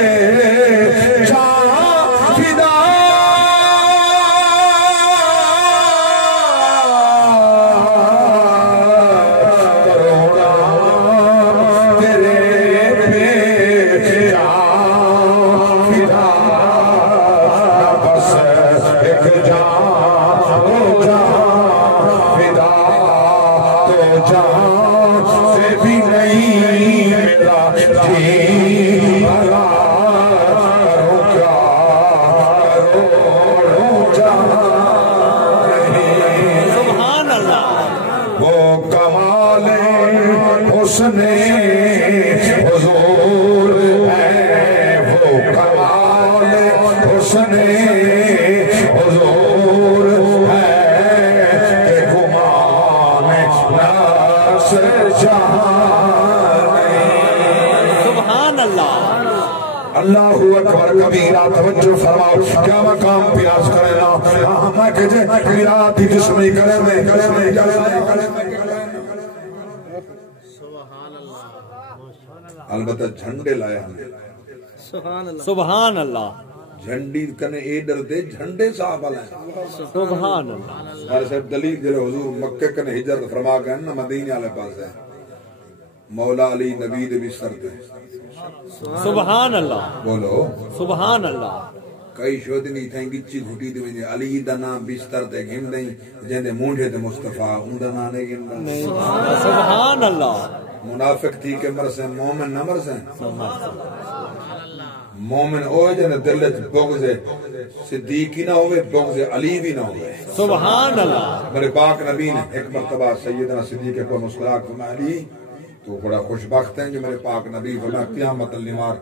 جان فدا کروں نام تیرے پہ جان فدا بس ایک جان دو جہاں فدا تو جہاں سے بھی نہیں میرا جی بھلا کروں کیا کروڑوں جہاں نہیں سبحان اللہ وہ کمال حسن حضور ہے وہ کمال حسن حضور ہے کہ گمان نفس جہاں نہیں سبحان اللہ اللہ اکبر کبیرہ توجہ فرماؤ کیا مقام پیاس کرے نا میں کہتے قرآت ہی دشمنی کرے میں البتہ جھنڈے لائے ہمیں سبحان اللہ جھنڈی کنے اے ڈر دے جھنڈے صاحب لائے سبحان اللہ ہمارے صاحب دلیل جلے حضور مکہ کنے ہجرت فرما گئے نا مدینہ والے پاس ہے مولا علی نبی دے بستر تے سبحان اللہ بولو سبحان اللہ کئی شود نہیں تھیں گچی گھٹی دے ونجے علی دا نام بستر تے گھن دیں جندے مونڈے تے مصطفیٰ ان دا نام نہیں گھن دیں سبحان اللہ منافق تھی کہ مرسیں مومن نہ مرسیں مومن ہوئے جنہیں دلت بغض صدیقی نہ ہوئے بغض علی بھی نہ ہوئے سبحان اللہ میرے پاک نبی نے ایک مرتبہ سیدنا صدیق کو مسکرا کے فرمایا علی تو بڑا خوش بخت ہیں جو میرے پاک نبی فرمایا قیامت النوار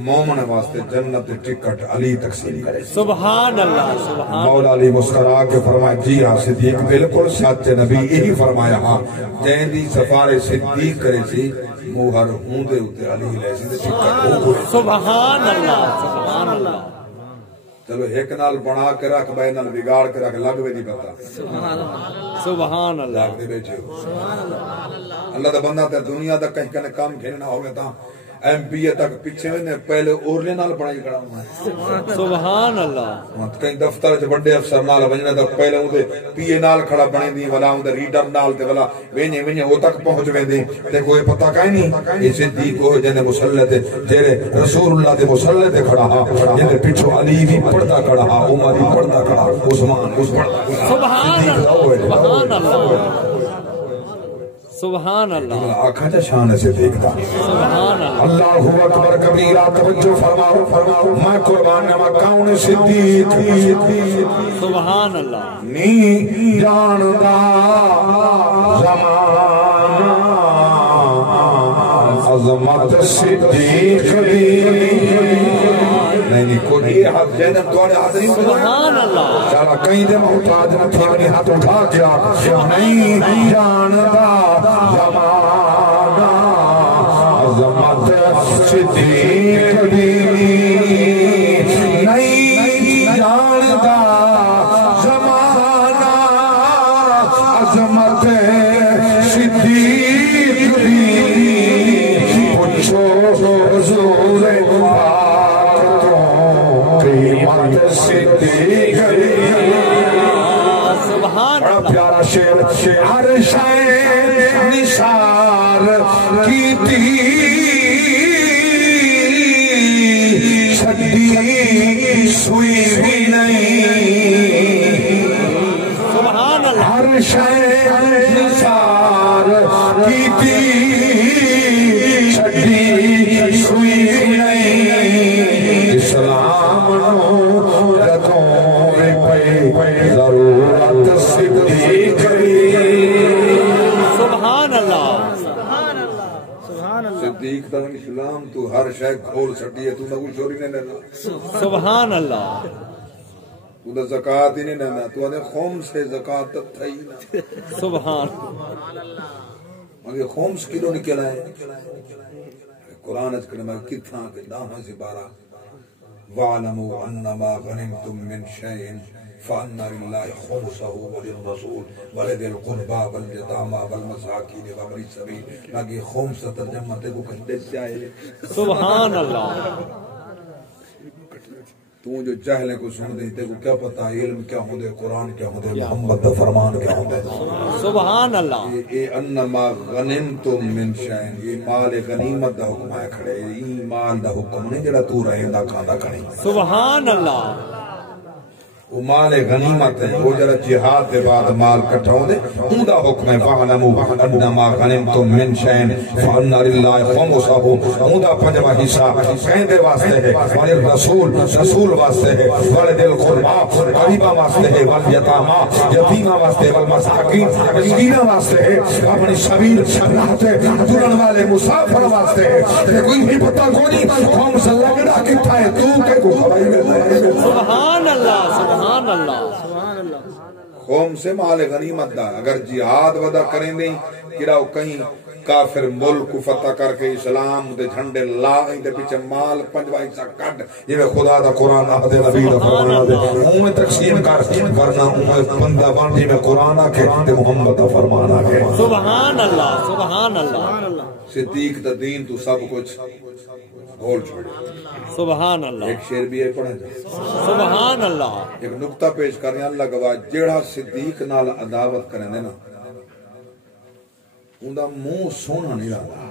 مومن واسطے جنت ٹکٹ علی تقسیم کرے سبحان اللہ سبحان مولا علی مسکرا کے فرمایا جی ہاں صدیق بالکل سچ نبی یہی فرمایا ہاں جن دی سفارش صدیق کرے سی موہر ہوں دے ہوتے علی لے سی ٹکٹ سبحان اللہ سبحان اللہ چلو ایک نال بنا کے رکھ بے نال بگاڑ کے رکھ لگ بھی نہیں پتا سبحان اللہ لاگ دے بیچے اللہ دا بندہ تے دنیا دا کہیں کنے کام کھیلنا ہوگا تا ایم پی اے تک پیچھے میں پہلے اورلے نال بنائی کھڑا ہوں سبحان اللہ کہیں دفتر چ بڑے افسر نال بننا تو پہلے اودے پی اے نال کھڑا بنے دی ولا اودے ریڈر نال تے ولا وینے او تک پہنچ ویندے تے کوئی پتہ کائیں نہیں یہ صدیق ہو جنے مصلی تے جڑے رسول اللہ دے مصلی تے کھڑا ہا جنے پیچھے علی بھی پڑھدا کھڑا ہا عمر بھی پڑھدا کھڑا عثمان سبحان اللہ سبحان اللہ سبحان اللہ آنکھاں جا شان سے دیکھتا سبحان اللہ اللہ اکبر کبیرہ توجہ فرماؤ میں قربان مکاؤں صدیق سبحان اللہ نی جاندہ زمانہ عظمت صدیق نہیں کوئی ہاتھ جینم توڑے ہاتھ نہیں سبحان اللہ چارا کہیں دے محتاج نہ تھی اپنی ہاتھ اٹھا کیا نہیں جاندہ زمانہ عظمت صدیق نہیں جاندہ زمانہ عظمت صدیق پوچھو حضور سبحان بڑا پیارا شعر ہر شے نثار کیتی چھڈی سوئی بھی نہیں سبحان اللہ ہر شے نثار کیتی چھڈی سوئی بھی نہیں اسلام نو ضرورت صدیق سبحان اللہ صدیق دا اسلام تو ہر شے کھول سٹی ہے تو نہ کوئی چوری نہیں لینا سبحان اللہ تو دا زکاة ہی نہیں لینا تو آدھے خمس ہے زکاة تب تھا ہی نا سبحان مگر خمس کلو نکلا ہے قرآن از کرنے میں کتنا کہ دامہ سے بارا وَعْلَمُوا أَنَّمَا غَنِمْتُم مِّن شَيْءٍ فَأَنَّ لِلَّهِ خُمُسَهُ وَلِلرَّسُولِ وَلِذِي الْقُرْبَى وَالْيَتَامَى وَالْمَسَاكِينِ وَابْنِ السَّبِيلِ لگے خمس ترجمہ تے کو کہتے چاہے سبحان اللہ تو جو جاہلیں کو سن دے تے کو کیا پتا علم کیا ہوں دے قرآن کیا ہوں دے محمد دا فرمان کیا ہوں دے سبحان اللہ اے انما غنمتم من شئین یہ مال غنیمت دا حکم آیا کھڑے یہ مال دا حکم نہیں جڑا تو رہے دا کھانا کھڑے سبحان اللہ وہ مال غنیمت ہے وہ جڑا جہاد دے بعد مال کٹھاؤں دے ان دا حکم ہے فَعْلَمُوا أَنَّمَا غَنِمْتُم مِّن شَيْءٍ فَأَنَّ لِلَّهِ خُمُسَهُ ان دا پنجواں حصہ کہندے واسطے ہے وَلِلرَّسُولِ رسول واسطے ہے وَلِذِي الْقُرْبَى قریبہ واسطے ہے وَالْيَتَامَى یتیمہ واسطے ہے وَالْمَسَاکِینِ مسکینہ واسطے ہے اپنی سبیل راہتے دلن والے مسافر واسطے ہے کوئی بھی پتہ کوئی خمس لگڑا کتھا ہے تو کہ کو خبر سبحان اللہ سبحان اللہ قوم سے مال غنیمت دا اگر جہاد ودا کریں دیں کراؤ کہیں کافر ملک کو فتح کر کے اسلام دے جھنڈے لائیں دے پیچھے مال پنجوائی سا کٹ یہ میں خدا دا قرآن آدھے نبی دا فرمانا دے ہوں میں تقسیم کر ورنہ ہوں میں بندہ بانجی میں قرآن آکے دے محمد دا فرمانا کے سبحان اللہ سبحان اللہ صدیق دا دین تو سب کچھ بھول چھوڑے. سبحان اللہ. ایک شعر بھی ہے پڑھا جائے. سبحان اللہ. ایک نقطہ پیش کرنے اللہ گواہ جیڑا صدیق نال عداوت کرنے نا اوندا منہ سونا نہیں رہا.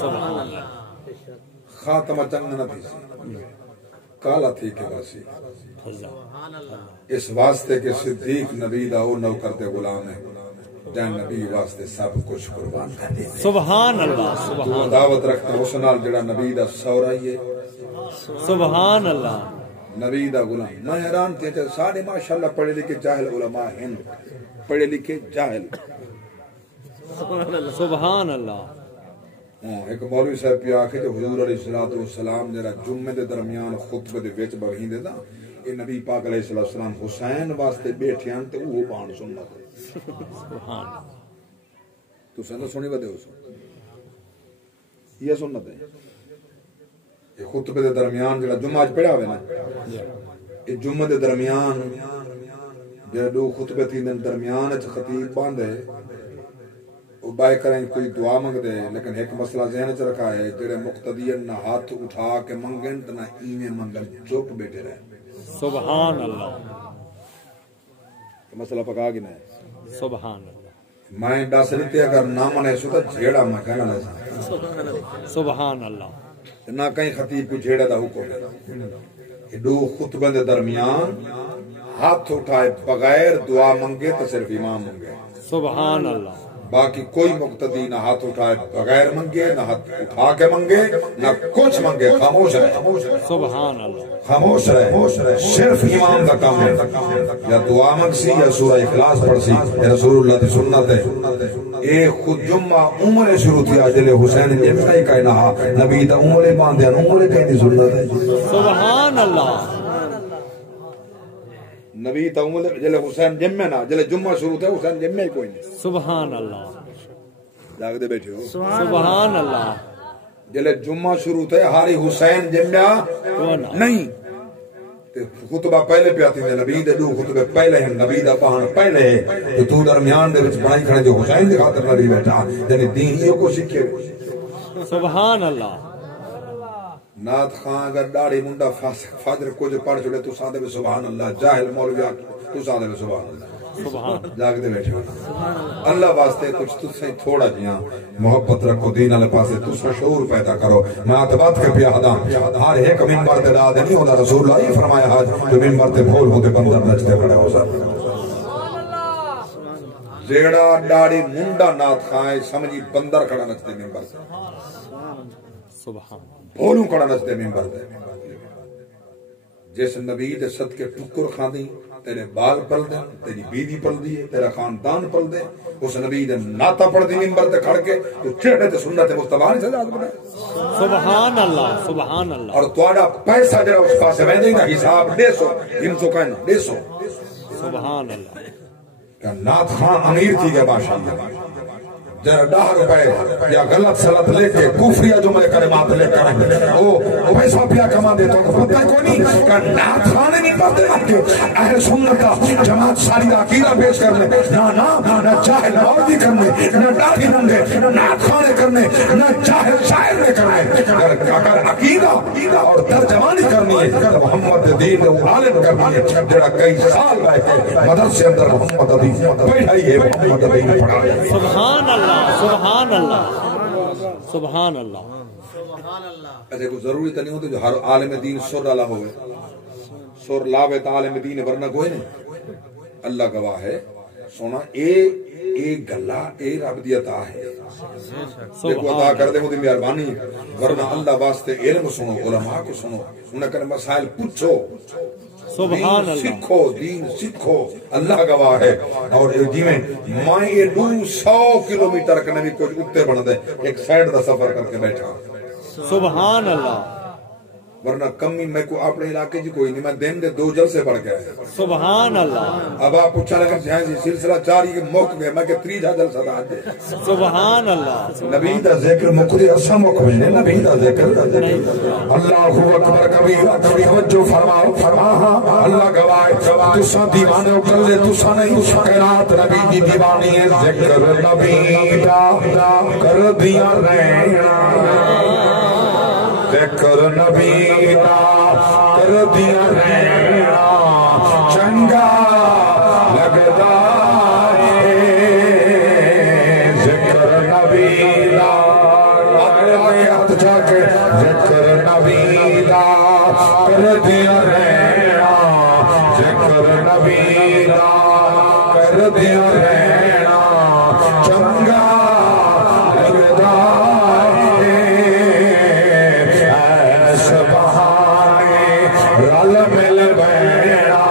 سبحان اللہ. خاتمہ چنگ نہ تھی سی کالا تھی کہ واسی. اس واسطے کہ صدیق نبی دا او نوکر تے غلام ہے جان نبی واسطے سب کچھ قربان کر دے. سبحان اللہ. سبحان دعوت رکھتا اس نال جڑا نبی دا سورا ہی ہے. سبحان اللہ. نبی دا غلام. میں حیران تھے کہ سارے ماشاءاللہ پڑھے لکھے جاہل علماء ہیں. پڑھے لکھے جاہل. سبحان اللہ. ایک مولوی صاحب پیا کہ جو حضور علیہ الصلوۃ والسلام جڑا جمعے دے درمیان خطبے دے وچ بوہیندے نا اے نبی پاک علیہ الصلوۃ والسلام حسین واسطے بیٹھے ہیں تے وہ بان سننا. سبحان. تو سن سنی ودے اس یہ سنت ہے. یہ خطبے دے درمیان جڑا جمعہ اج پڑھا ہوے نا یہ جمعے دے درمیان جڑا دو خطبے تھی درمیان وچ خطیب باندھے وہ بائے کریں کوئی دعا منگ دے لیکن ایک مسئلہ ذہن چ رکھا ہے جڑے مقتدیان نہ ہاتھ اٹھا کے منگن تے نہ ایویں منگن چپ بیٹھے رہے. سبحان اللہ. مسئلہ پکا گیا ہے. سبحان اللہ. میں دس لیتے اگر نہ منے سو تو جھیڑا میں کہنا لے. سبحان اللہ. نہ کہیں خطیب کو جھیڑے دا حکم ہے. یہ دو خطبے دے درمیان ہاتھ اٹھائے بغیر دعا منگے تو صرف امام منگے. سبحان اللہ. باقی کوئی مقتدی نہ ہاتھ اٹھائے بغیر منگے نہ ہاتھ اٹھا کے منگے نہ کچھ منگے. خاموش رہے. سبحان اللہ. خاموش رہے. صرف امام کا کام ہے. یا دعا منگ سی یا سورہ اخلاص پڑھ سی. رسول اللہ کی سنت ہے. اے خود جمعہ عمر شروع تھی اجل حسین جمعہ ہی کہنا نبی دا عمر باندھے عمر کہنی سنت ہے. سبحان اللہ. نبی تا عمر جل حسین جمعہ نہ جل جمعہ شروع تھا حسین جمعہ ہی کوئی نہیں. سبحان اللہ. جاگ دے بیٹھے ہو. سبحان اللہ. جل جمعہ شروع تھے ہاری حسین جمعہ نہیں. خطبہ پہلے پیاتی نے نبی دے دو خطبے پہلے ہیں نبی دا بہان پہلے ہے تو درمیان دے وچ بنائی کھڑے جو حسین دی خاطر لڑی بیٹھا یعنی دین یہ کو سیکھے. سبحان اللہ. نات خان اگر داڑھی منڈا فجر کچھ پڑھ چھڑے تو سادے میں سبحان اللہ. جاہل مولوی تو سادے میں سبحان اللہ. سبحان. جاگ دے بیٹھے ہو. اللہ واسطے کچھ تجھ سے تھوڑا جیاں محبت رکھو دین والے پاسے تجھ سے شعور پیدا کرو. میں اتبات کے پیا ہدا ہر ایک منبر تے داد نہیں ہوتا. رسول اللہ یہ فرمایا ہے جو منبر تے پھول ہوتے بندر نچتے کھڑے ہو سب. جیڑا داڑھی منڈا نات خان سمجھی بندر کھڑا نچتے منبر سے. سبحان. بولوں کھڑا نچتے ممبر دے. جس نبی دے صدقے ٹکر کھاندی تیرے بال پل دے تیری بیوی پل دی تیرا خاندان پل دے. اس نبی دے ناتا پڑھ دی ممبر تے کھڑ کے تو چہرے تے سنت مصطفیٰ نے سجاد بنا. سبحان اللہ. سبحان اللہ. اور تواڈا پیسہ جڑا اس پاسے ویندے دا حساب 150 300 کہنا 150. سبحان اللہ. کہ نات خان امیر تھی کے بادشاہ جرا 10 روپے یا غلط سلط لے کے کفریہ جملے کلمات لے کر وہ پیسہ پیا کما دے تو پتہ کو نہیں کہ نات خان نہیں پڑھتے کہ اہل سنت کا جماعت ساری کا عقیدہ پیش کرنے نہ جاہل مولوی کرنے نہ داڑھی منڈے نات خانے کرنے نہ جاہل شاعر نے کرنے. اگر عقیدہ اور ترجمانی کرنی ہے تو محمد دین عالم کرنی ہے جڑا کئی سال رہ کے مدرسے اندر محمد دین پڑھائی ہے محمد دین پڑھائی. سبحان اللہ. سبحان اللہ. سبحان اللہ. ایسے کوئی ضروری تو نہیں ہوتی جو ہر عالم دین سر ڈالا ہوئے سر لاوے تو عالم دین ورنہ کوئی نہیں. اللہ گواہ ہے سونا اے گلا اے رب دی عطا ہے. دیکھو عطا کر دے وہ دی مہربانی ورنہ اللہ واسطے علم سنو علماء کو سنو انہیں کہنے مسائل پوچھو سبحان اللہ. سیکھو دین سیکھو. اللہ گواہ ہے. اور جی میں 200 کلومیٹر کا نبی کچھ اتے بن دے ایک سائیڈ دا سفر کر کے بیٹھا. سبحان اللہ. ورنہ کمی میں کو اپنے علاقے جی کوئی نہیں، میں دن دے 2 جلسے پڑھ گئے سبحان اللہ اب آپ پوچھا لگا جہاں جی سلسلہ جاری کے موقع میں میں کہ 3 جلسہ دا دے سبحان اللہ نبی دا ذکر مقدر اسم موقع میں نبی دا ذکر اللہ اکبر کبیرہ توجہ فرماؤ اللہ گواہ تساں دیوانے ہو کلے تساں نہیں کائنات نبی دی دیوانی ہے ذکر نبی دا کر دیا رہنا ذکر نبی دا کر دیا رہنا چنگا لگدا ہے ذکر نبی دا اپنے ہاتھ جا کے ذکر نبی دا کر دیا رہنا ذکر نبی دا کر دیا رہنا چنگا لگدا رل مل بینا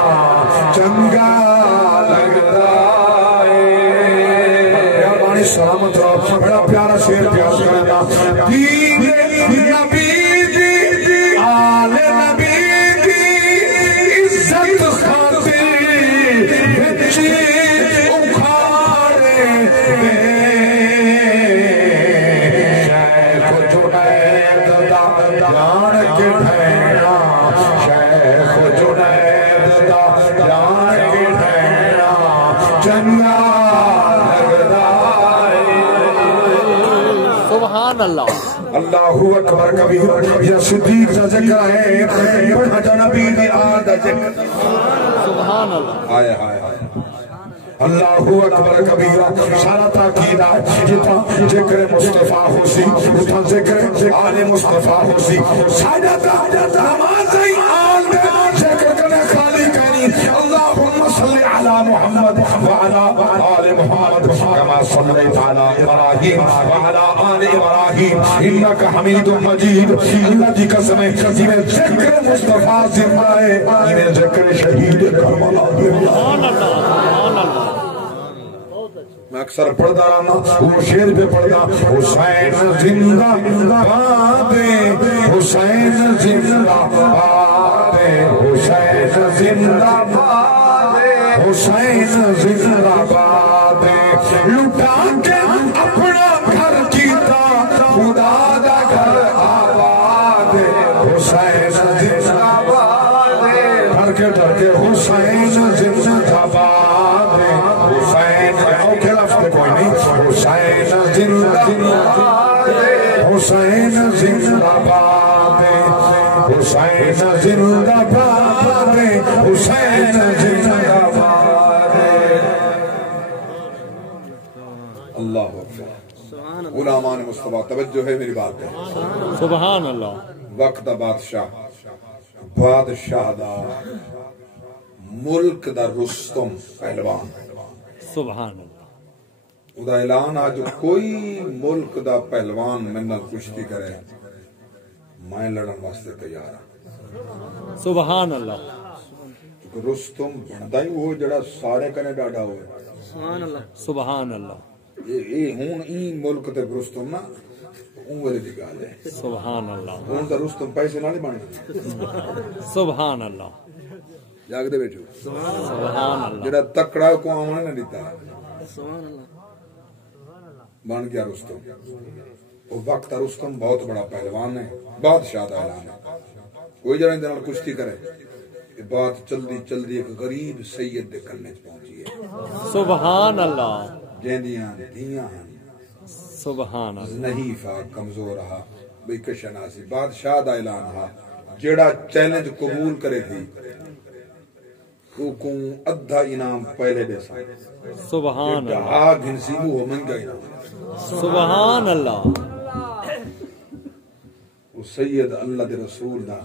چنگا لگدا ہے بانی سلامت رہو بڑا پیارا شعر پیاس کرنا دین نبی دی آل نبی دی عزت خاطر بچی اکھاڑے شیخ جنید دا جان کے ٹھہرا شیخ جنید دا جان کے ٹھہرا چنگا لگدا سبحان اللہ اللہ اکبر کبیر یہ صدیق کا ذکر ہے بڑھا نبی دی آل دا ذکر سبحان اللہ آئے آئے اللہ اکبر کبیرہ سارا تاکید ہے جتا ذکر مصطفیٰ ہو سی جتا ذکر آل مصطفیٰ ہو سی ساجدہ نماز آل دے ذکر کرنے خالی کہنی اللہم صلی علی محمد وعلا آل محمد کما صلیت علی ابراہیم وعلا آل ابراہیم انکا حمید مجید اللہ دی قسم ہے جنہیں ذکر مصطفیٰ زندہ ہے انہیں ذکر شہید کربلا سبحان اللہ سبحان اللہ میں اکثر پڑھتا رہنا وہ شیر پہ پڑھتا حسین زندہ باد حسین زندہ باد حسین زندہ باد حسین زندہ باد لٹا کے اپنا گھر کیتا خدا دا گھر آباد حسین زندہ باد ڈر کے حسین زندہ باد حسین اوکے لفظ کوئی نہیں حسین زندہ باد حسین زندہ باد حسین زندہ باد حسین زندہ باد اللہ اکبر غلامان مصطفیٰ توجہ ہے میری بات ہے سبحان اللہ وقت دا بادشاہ دا ملک دا رستم پہلوان سبحان اللہ ادا اعلان آج کوئی ملک دا پہلوان منل کشتی کرے میں لڑن واسطے تیار ہوں سبحان اللہ کیونکہ رستم بندا ہی وہ جڑا سارے کنے ڈاڈا ہوئے سبحان اللہ سبحان اللہ یہ ہون این ملک تے رستم نا اون ویلے دی گل ہے سبحان اللہ ہون تے رستم پیسے نال بننا سبحان اللہ جاگ دے بیٹھو سبحان اللہ جڑا تکڑا کو آونے نہ دیتا سبحان اللہ بن گیا رستم وہ وقت رستم بہت بڑا پہلوان ہے بادشاہ دا اعلان ہے کوئی جڑا اندر کشتی کرے یہ بات چلدی ایک غریب سید دے کنے پہنچی ہے سبحان اللہ جیندیاں دیاں سبحان اللہ نحیفہ کمزور رہا بے کشناسی بادشاہ دا اعلان ہا جیڑا چیلنج قبول کرے تھی کو ادھا انعام پہلے دے سا سبحان اللہ آگ انسیبو ہو منگا انعام سبحان اللہ وہ سید اللہ دے رسول دا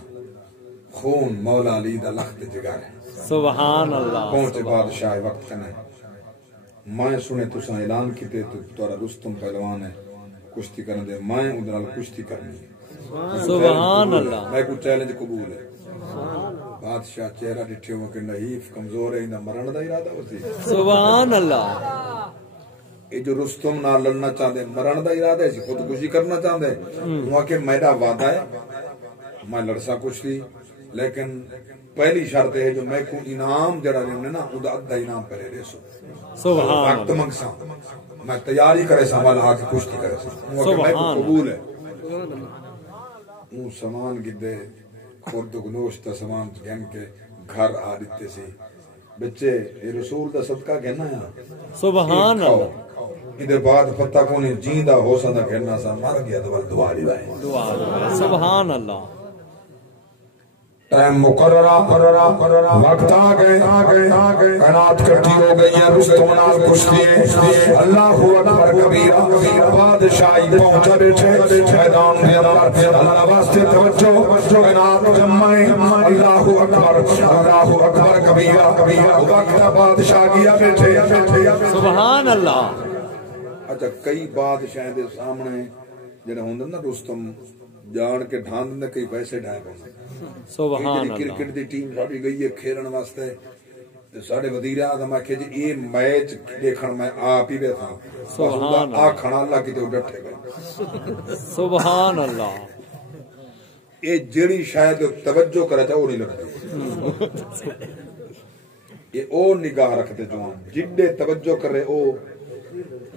خون مولا علی دا لخت جگہ ہے سبحان اللہ پہنچے بادشاہ وقت کنا ہے میں سنے تساں اعلان کیتے تو تورا رستم پہلوان ہے کشتی کرنے دے میں ادھر کشتی کرنی ہے سبحان اللہ میں کو چیلنج قبول ہے بادشاہ چہرہ ڈٹھے ہو کہ نحیف کمزور ہے انہا مرن دا ارادہ ہوتی سبحان اللہ یہ جو رستم نہ لڑنا چاہتے مرن دا ارادہ ہے خودکشی کرنا چاہتے وہاں کہ میرا وعدہ ہے میں لڑسا کچھ تھی لیکن پہلی شرط ہے جو میں کو انعام جڑا لینے نا ادا ادھا انعام پہلے دے سو سبحان وقت منگ سا میں تیاری کرے سا والا آکے کچھ کرے سا میں کو قبول ہے سامان گدے خورد گنوشت سامان گن کے گھر آ دیتے سی بچے یہ رسول دا صدقہ کہنا ہے سبحان اللہ ادھر بعد پتہ کونے جیندہ ہو سا کہنا سا مر گیا دعا لی بائے سبحان اللہ ٹائم مقررہ وقت آ گئے کائنات کٹھی ہو گئی ہیں رستم نال کشتی ہے اللہ اکبر کبیرہ بادشاہی پہنچا بیٹھے میدان دے اندر اللہ واسطے توجہ کائنات جمعیں اللہ اکبر کبیرہ وقت بادشاہ کیا بیٹھے سبحان اللہ اچھا کئی بادشاہ دے سامنے جنہیں ہوندن نا رستم جان کے ڈھاند نے کئی پیسے ڈھائے پہنے سبحان اللہ کرکٹ دی ٹیم ساڑی گئی ہے کھیلن واسطے ساڑے وزیر اعظم آکھے جی یہ میچ دیکھن میں آپ ہی بیٹھا سبحان اللہ آکھنا اللہ کی تو ڈٹھے گئے سبحان اللہ یہ جڑی شاید توجہ کرے تھا وہ نہیں لگتا یہ او نگاہ رکھتے جوان جڑے توجہ کرے او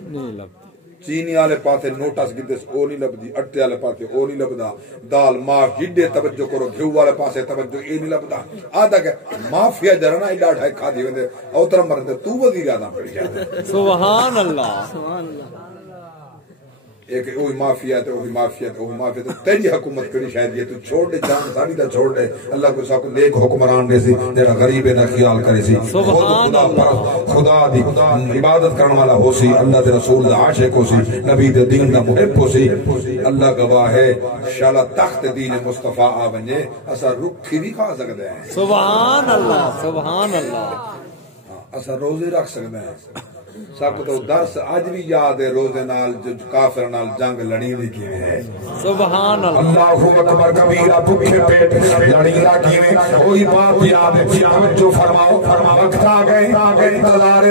نہیں لگتا چینی والے پاسے نوٹس گدس او نہیں لبدی اٹے والے پاسے او نہیں لبدا دال ماف جڈے توجہ کرو گھیو والے پاسے توجہ اے نہیں لبدا آدھا کہ مافیا جرنا ایڈا ڈھائی کھا دی وندے اوتر مرد تو وزیر اعظم پڑ جاتا سبحان اللہ سبحان اللہ ایک اوہی مافیا تے اوہی مافیا تے اوہی مافیا تے تیری حکومت کری شاید یہ تو چھوڑ دے جان ساری دا چھوڑ دے اللہ کو ساکو نیک حکمران دے سی جیڑا غریبے نہ خیال کرے سی سبحان اللہ خدا دی عبادت کرن والا ہو سی اللہ دے رسول دا عاشق ہو سی نبی دے دین دا محب ہو سی اللہ گواہ ہے شالا تخت دین مصطفیٰ آ بنجے اسا رکھی بھی کھا سکتے ہیں سبحان اللہ سبحان اللہ اسا روزے رکھ سکتے ہیں سب تو درس آج بھی یاد ہے روزے نال جو کافر نال جنگ لڑی دی کیویں ہے سبحان اللہ اللہ اکبر کبیرہ بھوکے پیٹ لڑی دا کیویں وہی بات یاد ہے توجہ فرماؤ وقت آ گئے انتظار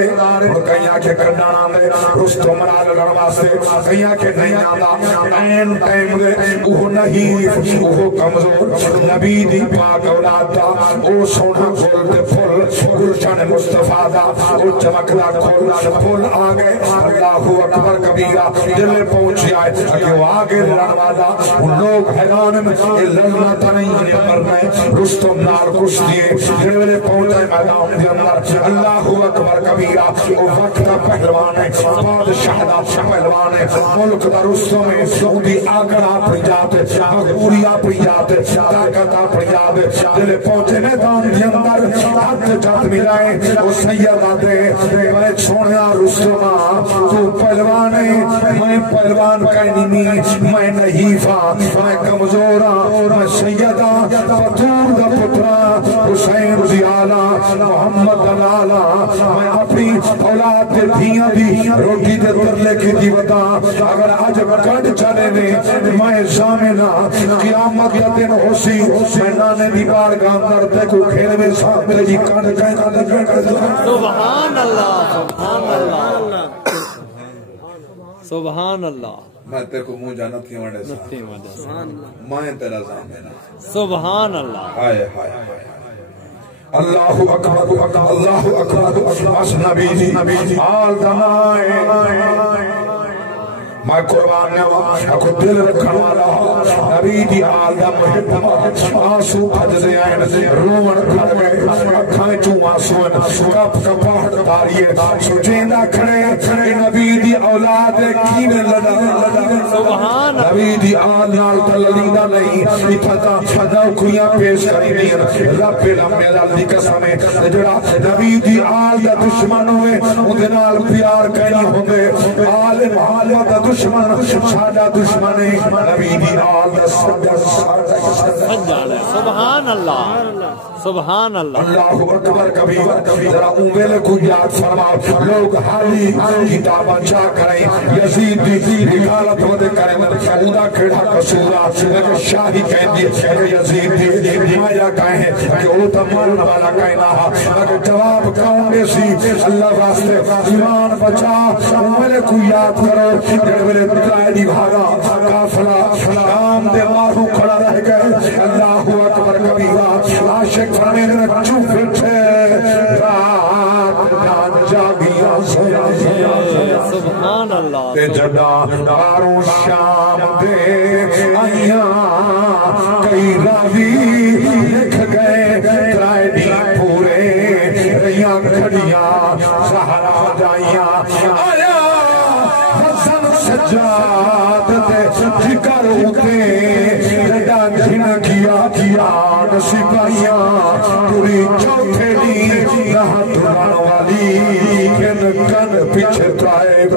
اور کئیاں کے کڈانا دے رستم نال لڑن واسطے کئیاں کے نہیں آندا این ٹائم دے وہ نہیں وہ کمزور نبی دی پاک اولاد دا او سونا گل تے پھل گلشن مصطفیٰ دا او چمکدا کھول پھول آگئے اللہ اکبر کبیرہ دلے پہنچ آئے کہ وہ آگے لڑن والا ان لوگ حیران میں یہ لڑنا تا نہیں مرنا ہے رستم نال کچھ دیے دلے پہنچ آئے میدان دے اندر اللہ اکبر کبیرہ وہ وقت دا پہلوان ہے بادشاہ دا پہلوان ہے ملک دا رستم ہے سعودی آگڑ اپنی جات مغبوری اپنی جات طاقت اپنی جات دلے پہنچے میدان دے اندر ہاتھ جات ملائے وہ سید آتے میں چھوڑنے رستما تو پہلوان ہے میں پہلوان کہنی میں نحیفا میں کمزورا میں سیدہ فتور دا پترا حسین زیالا محمد دلالا میں اپنی اولاد دے دھیاں دی روٹی دے ترلے کی دیوتا اگر آج کٹ چلے میں زامنہ قیامت یا دن ہو سی میں نانے دی بارگاہ اندر دیکھو کھیلے میں سامنے جی کٹ سبحان اللہ سبحان اللہ میں تیرے کو منہ جانا تھی وڑے سا میں تیرا زامنہ سبحان اللہ ہائے ہائے اللہ اکبر اللہ اکبر اس نبی دی آل دنائے میں قربان نوا کو دل رکھن والا نبی دی آل دا محب آنسو بھج دے آئین رومن کھڑ گئے اکھائیں چوں آنسو کپ کپاہٹ داریے سجیندہ کھڑے نبی دی اولاد کینے لڑا سبحان نبی دی آل نال تلیدہ نہیں اتھا نوکریاں پیش کری دیر رب العالمین دی قسم جڑا نبی دی آل دا دشمن ہوئے اندنال پیار کہیں ہوندے آل محال دا دشمن سادہ دشمن نبی دی آل دا سبحان اللہ سبحان اللہ اللہ اکبر کبیر ذرا اویل کو یاد فرماؤ لوگ حالی کتابہ چاہ کریں یزید دی رکالت ودے کریں اونا کھڑا قصورا لیکن شاہی کہیں دی یزید دی مایا کہیں کہ او تمہارن والا کہیں نہا لیکن جواب کہوں گے سی اللہ واسطے ایمان بچا اویل کو یاد کرو جڑویلے دلائے دی بھاگا کافلا کام دے مارو کھڑا رہ گئے اللہ آئیاں کئی راوی لکھ گئے ترائے دی پورے ریاں کھڑیاں سہارا جائیاں آیا حسن سجاد تے جگر ہوتے رڈا جھن کیا نصیبائیاں پوری چوتھے دی راہ دھران والی کن کن پیچھے ترائے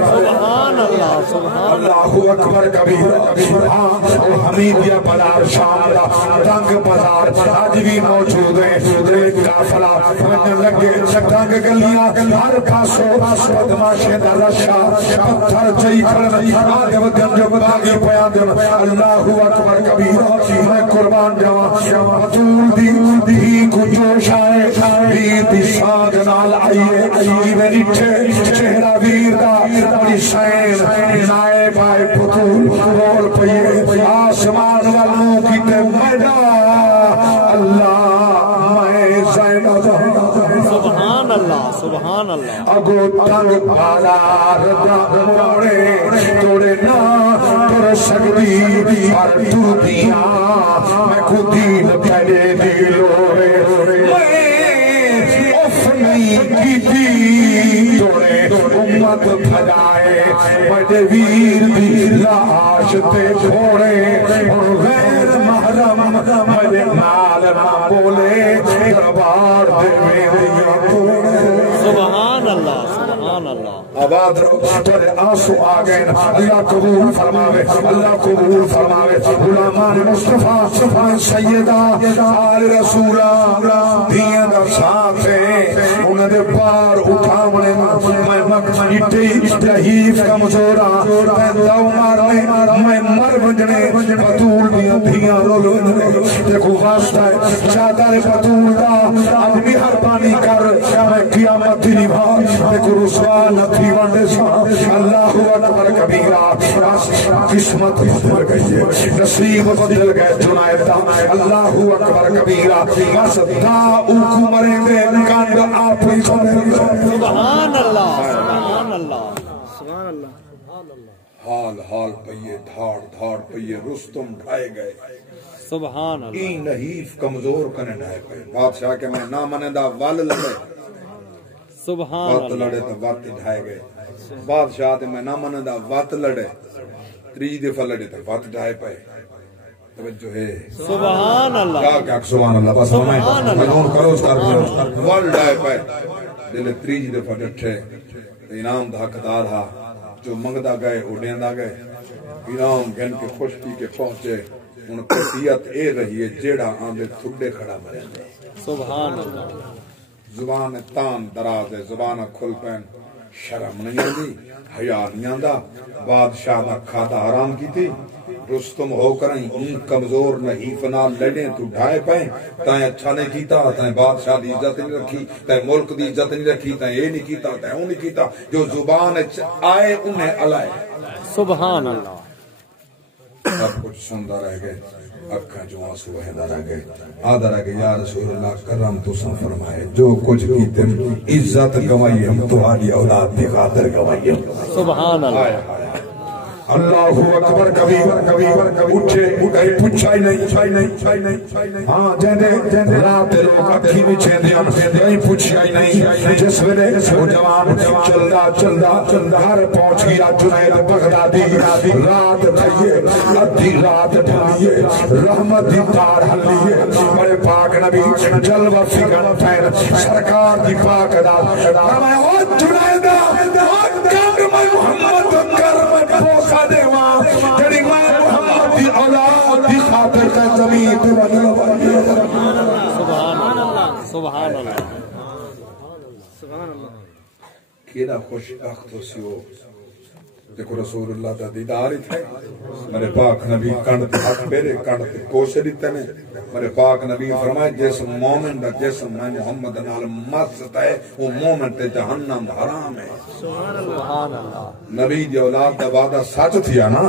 سبحان اللہ سبحان اللہ اکبر کبیر حمیدیہ بازار شام تنگ بازار آج بھی موجود ہیں قافلہ لگے تنگ گلیاں ہر پاسو بدماشے دا رشا پتھر چئی کھڑن آگے ودن جو باغی پیان دن اللہ اکبر کبیر میں قربان جاواں بطول دی کو جوش آئے ویر دی سانگ نال آئیے میں نٹھے چہرہ ویر دا بڑی سین نائے پائے بطول رول پئیے آسمان والوں کی تے میڈا اللہ میں زینب سبحان اللہ سبحان اللہ اگو تنگ بالا ردا موڑے توڑے نا پر سکتی پر ٹوٹیاں میں خودین پہلے دیلوڑے میں اف نہیں کی تھی توڑے امت بھجائے بڑے ویر دی لاش تے چھوڑے اور غیر محرم مجھے نال نہ بولے دربار دے میریاں توڑے سبحان اللہ سبحان اللہ آباد رو تیرے آنسو آگئے اللہ قبول فرماوے اللہ قبول فرماوے غلامان مصطفیٰ سیدہ آل رسولہ دین دا ساتھ ہے انہیں دے پار اٹھامنے میں مکمٹی لحیف کمزورا پینداؤ مارنے میں مر بجنے بطول دیا دھیاں رول بجنے دیکھو واسطہ ہے چادر بطول دا اب مہربانی کر میں قیامت دی بھار دیکھو رسوا نتھی وانڈے سا اللہ اکبر کبیرہ قسمت بدل گئی ہے نصیب بدل گئے جنائدہ اللہ اکبر کبیرہ بس دا اوکو مریں دے کانڈ آپی سبحان اللہ سبحان اللہ سبحان اللہ حال حال پئیے دھاڑ دھاڑ پئیے رستم ڈھائے گئے سبحان اللہ این نحیف کمزور کنے ڈھائے پئے بادشاہ کے میں نامنے دا وال لڑے سبحان وات اللہ لڑے تو وات ڈھائے گئے بادشاہ تے میں نامنے دا وات لڑے تری دفعہ لڑے تو وات ڈھائے پئے توجہ ہے سبحان اللہ کیا سبحان اللہ بس ہمیں مجھون کرو اس کر وال ڈھائے پئے دل تری دفعہ ڈٹھے انعام دا حقدار ہا جو منگدا گئے اڑیندا گئے انعام گن کے خوشکی کے پہنچے ان قصیت اے رہی ہے جیڑا آندے تھڑے کھڑا مرے سبحان اللہ زبان تان دراز ہے زبان کھل پین شرم نہیں آندی حیا نہیں آندا بادشاہ دا کھادا حرام کی تھی رستم ہو کر این کمزور نحیف نال لڑیں تو ڈھائے پائیں تائیں اچھا نہیں کیتا تائیں بادشاہ دی عزت نہیں رکھی تائیں ملک دی عزت نہیں رکھی تائیں اے نہیں کیتا تائیں اون نہیں کیتا جو زبان آئے انہیں علائے سبحان اللہ سب کچھ سندا رہ گئے اکھاں جو آنسو بہندا رہ گئے آدھا رہ گئے یا رسول اللہ کرم تو سن فرمائے جو کچھ کیتے عزت گوائی ہم تمہاری اولاد دی خاطر گوائی سبحان اللہ اللہ اکبر کبیر اٹھے کہیں پوچھا ہی نہیں ہاں جیندے رات لوگ اکھی میں چھیندیاں کہیں پوچھا ہی نہیں جس ویلے وہ جوان چلدا گھر پہنچ گیا جنید بغدادی رات تھئیے ادھی رات ڈھلیے رحمت دی تار ہلیے بڑے پاک نبی جلوہ فکر پھیر سرکار دی پاک دا فرمایا او جنیدہ کر میں محمد کر میں پوکھا دے وہاں جڑی میں محمد دی اولاد دی خاطر کا زمین پہ بنی سبحان اللہ سبحان اللہ کیڑا خوش بخت ہو سیو دیکھو رسول اللہ دا دیدار ہی تھے میرے پاک نبی کنڈ تے ہاتھ میرے کنڈ تے کوشے دیتے نے میرے پاک نبی فرمائے جیسے مومن دا جیسے میں محمد نال مست ہے وہ مومن تے جہنم حرام ہے سبحان اللہ نبی دی اولاد دا وعدہ سچ تھیا نا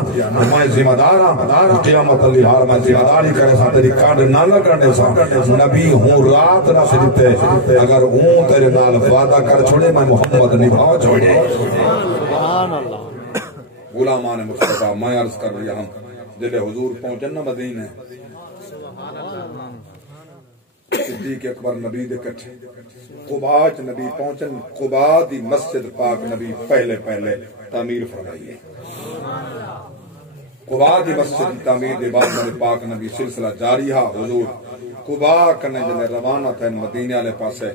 میں ذمہ دار ہاں قیامت علی حال میں ذمہ داری کرے سا تیری کانڈ نہ لگنے سا نبی ہوں رات نہ سجتے اگر ہوں تیرے نال وعدہ کر چھوڑے میں محمد نبھا چھوڑے سبحان اللہ غلامان مصطفیٰ میں عرض کر رہا ہوں جلے حضور پہنچن نہ مدینے صدیق اکبر نبی دے کٹھے قباء چ نبی پہنچن قباء دی مسجد پاک نبی پہلے تعمیر فرمائی ہے قباء دی مسجد دی تعمیر دے بعد نبی پاک نبی سلسلہ جاری ہے حضور قباء کنے جلے روانہ تھے مدینے والے پاسے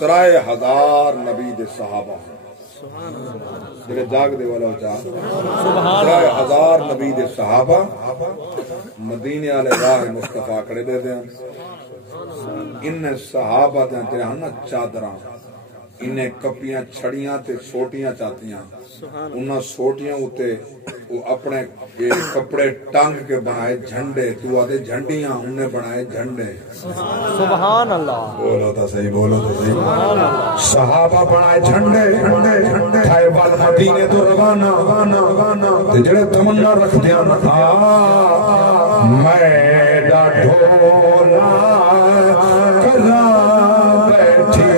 3000 نبی دے صحابہ جلے جاگ دے والا چاہ 3000 نبی دے صحابہ مدینے والے راہ مصطفیٰ کڑے دے دیں انہیں صحابہ دیں تیرے ہنہ چادران انہیں کپیاں چھڑیاں تے سوٹیاں چاہتیاں انہاں سوٹیاں ہوتے وہ اپنے کپڑے ٹانگ کے بنائے جھنڈے تو آدھے جھنڈیاں انہیں بنائے جھنڈے سبحان اللہ بولو تا صحیح صحابہ بنائے جھنڈے کھائے بال مدینے تو روانہ تے جڑے تمنا رکھ دیا میڈا ڈھولا کرا بیٹھی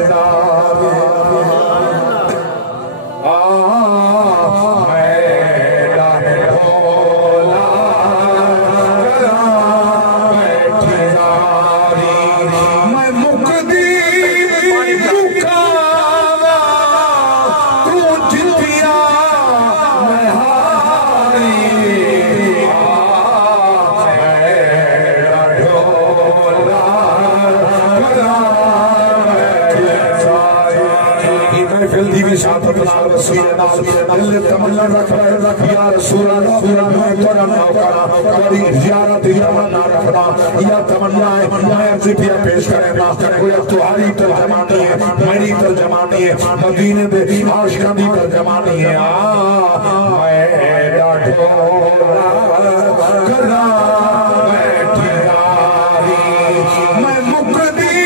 تمنا رکھ یا رسول اللہ میں تیرا نام کرا کبھی زیارت تمنا رکھنا یا تمنا ہے میں عرضیہ پیش کرے گا کوئی تمہاری ترجمانی ہے میری ترجمانی ہے مدینے دے عاشقاں دی ترجمانی ہے میرا ڈھولا کرا بیٹھی میں مقدی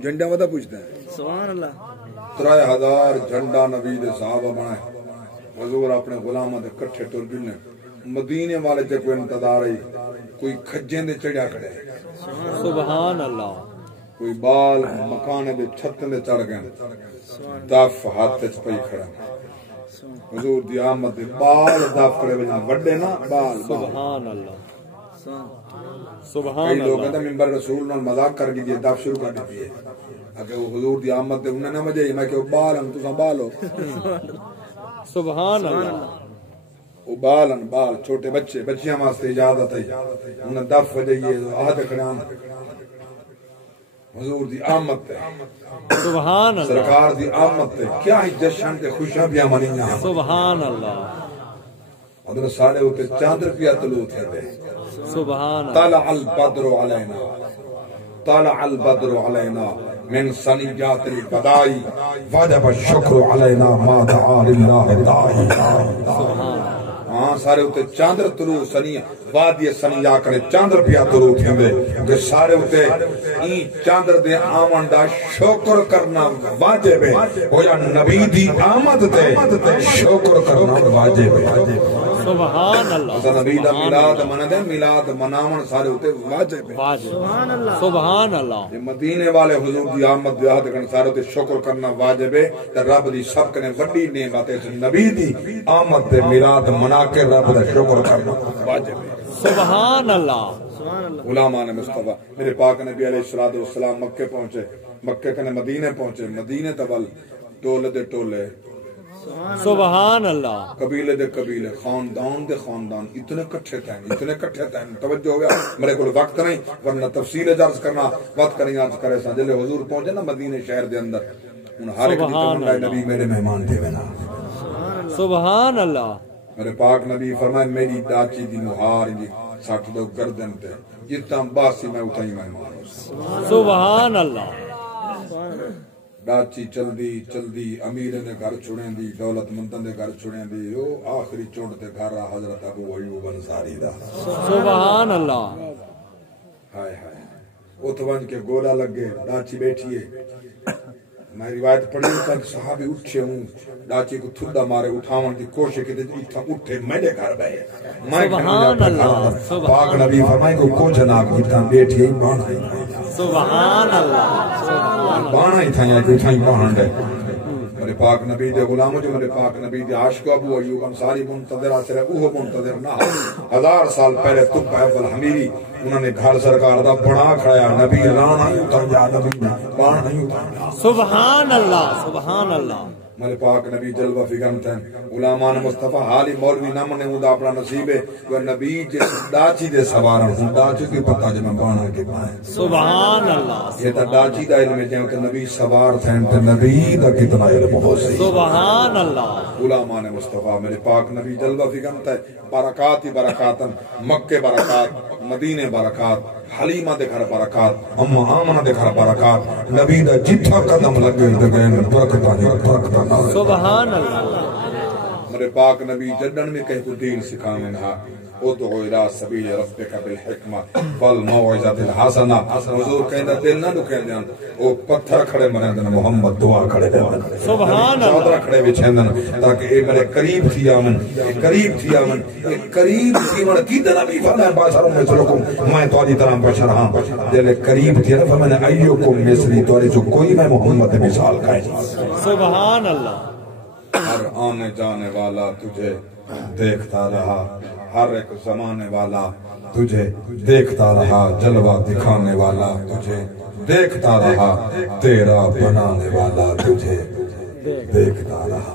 جھنڈا ودا پوچھتا ہے سبحان اللہ 3000 جھنڈا نبی دے صحابہ بنائے حضور اپنے غلاماں دے کٹھے ٹر گئے مدینے والے تے کوئی انتظار ہے کوئی کھجیں دے چڑھیا کھڑے سبحان اللہ کوئی بال مکانے دے چھتیں دے چڑھ گئے دف ہاتھ وچ پئی کھڑا حضور دی آمد دے بال دف کھڑے وڈے نا بال سبحان اللہ کئی لوگ کہتے ہیں ممبر رسول نال مذاق کر کے دف شروع کر دیتی ہے اگر وہ حضور دی آمد دے انہیں نہ مجھے میں کہ بال ہم تو بال ہو سبحان اللہ وہ بال چھوٹے بچے بچیاں واسطے اجازت ہے انہیں دف بجائیے آہد کھڑان حضور دی آمد تے سبحان اللہ سرکار دی آمد تے کیا ہی جشن تے خوشیاں بھی منیاں سبحان اللہ حضرت سارے ہوتے چاندر پیا طلوع تھے سبحان اللہ طلع البدر علینا من سنیات البدائی وجب الشکر علینا ما دعا للہ دائی ہاں سارے ہوتے چاندر طلوع سنیہ وادی سنیہ کرے چاندر پیا طلوع تھے کہ سارے ہوتے این چاندر دے آمن دا شکر کرنا واجب ہے وہ یا نبی دی آمد دے شکر کرنا واجب ہے سبحان اللہ نبی دا میلاد منہ دے میلاد منامن سارے ہوتے واجب ہے سبحان اللہ مدینے والے حضور دی آمد دی یاد کرنا سارے ہوتے شکر کرنا واجب ہے رب دی سب کنے وڈی نعمت ہے نبی دی آمد دے میلاد منا کے رب دا شکر کرنا واجب ہے سبحان اللہ غلامان مصطفیٰ میرے پاک نبی علیہ السلام مکے پہنچے مکے کنے مدینے پہنچے مدینے تول ٹولے دے ٹولے سبحان اللہ قبیلے دے قبیلے خاندان دے خاندان اتنے کٹھے تھے توجہ ہو گیا میرے کو وقت نہیں ورنہ تفصیل عرض کرنا وقت کریں عرض کرے سا جلے حضور پہنچے نا مدینے شہر دے اندر ان ہر ایک دی تمنا نبی میرے مہمان تھے بنا سبحان اللہ میرے پاک نبی فرمائے میری داچی دی نوہار دی ساٹھ دو گردن تے جتنا باسی میں اتھائی مہمان سبحان اللہ ڈاچی چل دی امیر نے گھر چھوڑیں دی دولت مندن دے گھر چھوڑیں دی او آخری چونٹ تے گھر رہا حضرت ابو ایوب انصاری دا سبحان اللہ ہائے ہائے اتوان کے گولا لگے ڈاچی بیٹھیے میں روایت پڑھی تک صحابی اٹھے ہوں ڈاچی کو تھوڑا مارے اٹھاون دی کوشش کی اتھا اٹھے میرے گھر بھائے سبحان اللہ پاک نبی فرمائے کو کو جناب اتھا بیٹھیے بانا ہی سبحان اللہ بانا ہی تھا یا کہ اتھا ہی بانا ہے میرے پاک نبی دے غلاموں جو میرے پاک نبی دے عاشق ابو ایوب انصاری منتظر آسرے اوہ منتظر نہ 1000 سال پہلے تب عبد الحمیری انہوں نے گھر سرکار دا بنا کھڑایا نبی رانا ہی اتر جا نبی بانا ہی اتر سبحان اللہ سبحان اللہ میرے پاک نبی جلوہ فکرمت ہیں غلامان مصطفیٰ حالی مولوی نہ منے ہوں دا اپنا نصیب ہے وہ نبی جس ڈاچی دے سوارن ہوں ڈاچی کی پتہ جب میں بانا کے پائیں سبحان اللہ یہ تا ڈاچی دا علم جائیں تو نبی سوار تھے تو نبی دا کتنا علم ہو سی سبحان اللہ غلامان مصطفیٰ میرے پاک نبی جلوہ فکرمت ہے برکات ہی برکاتن مکہ برکات مدینے برکات حلیمہ دے گھر برکات اما آمنہ دے گھر برکات نبی دا جتھا قدم لگے دگین برکتہ سبحان اللہ میرے پاک نبی جدن میں کہیں کو دین سکھانے نہا ادعو الى سبیل ربک بالحکمہ والموعظۃ الحسنہ حضور کہندہ دل نہ دکھیں دیں وہ پتھر کھڑے مریں دن محمد دعا کھڑے دیں سبحان اللہ چادرہ کھڑے بچھیں دن تاکہ اے میرے قریب تھی آمن قریب تھی آمن کی دن ابھی فرمائے باشروں میں سلکم میں تو آجی طرح بشر ہاں دل قریب تھی نا فرمائے ایوکم مثلی تو آجی جو کوئی میں محمد مثال کھائے سبحان اللہ ہر آنے جانے والا تجھے دیکھتا رہا ہر ایک زمانے والا تجھے دیکھتا رہا جلوہ دکھانے والا تجھے دیکھتا رہا تیرا بنانے والا تجھے دیکھتا رہا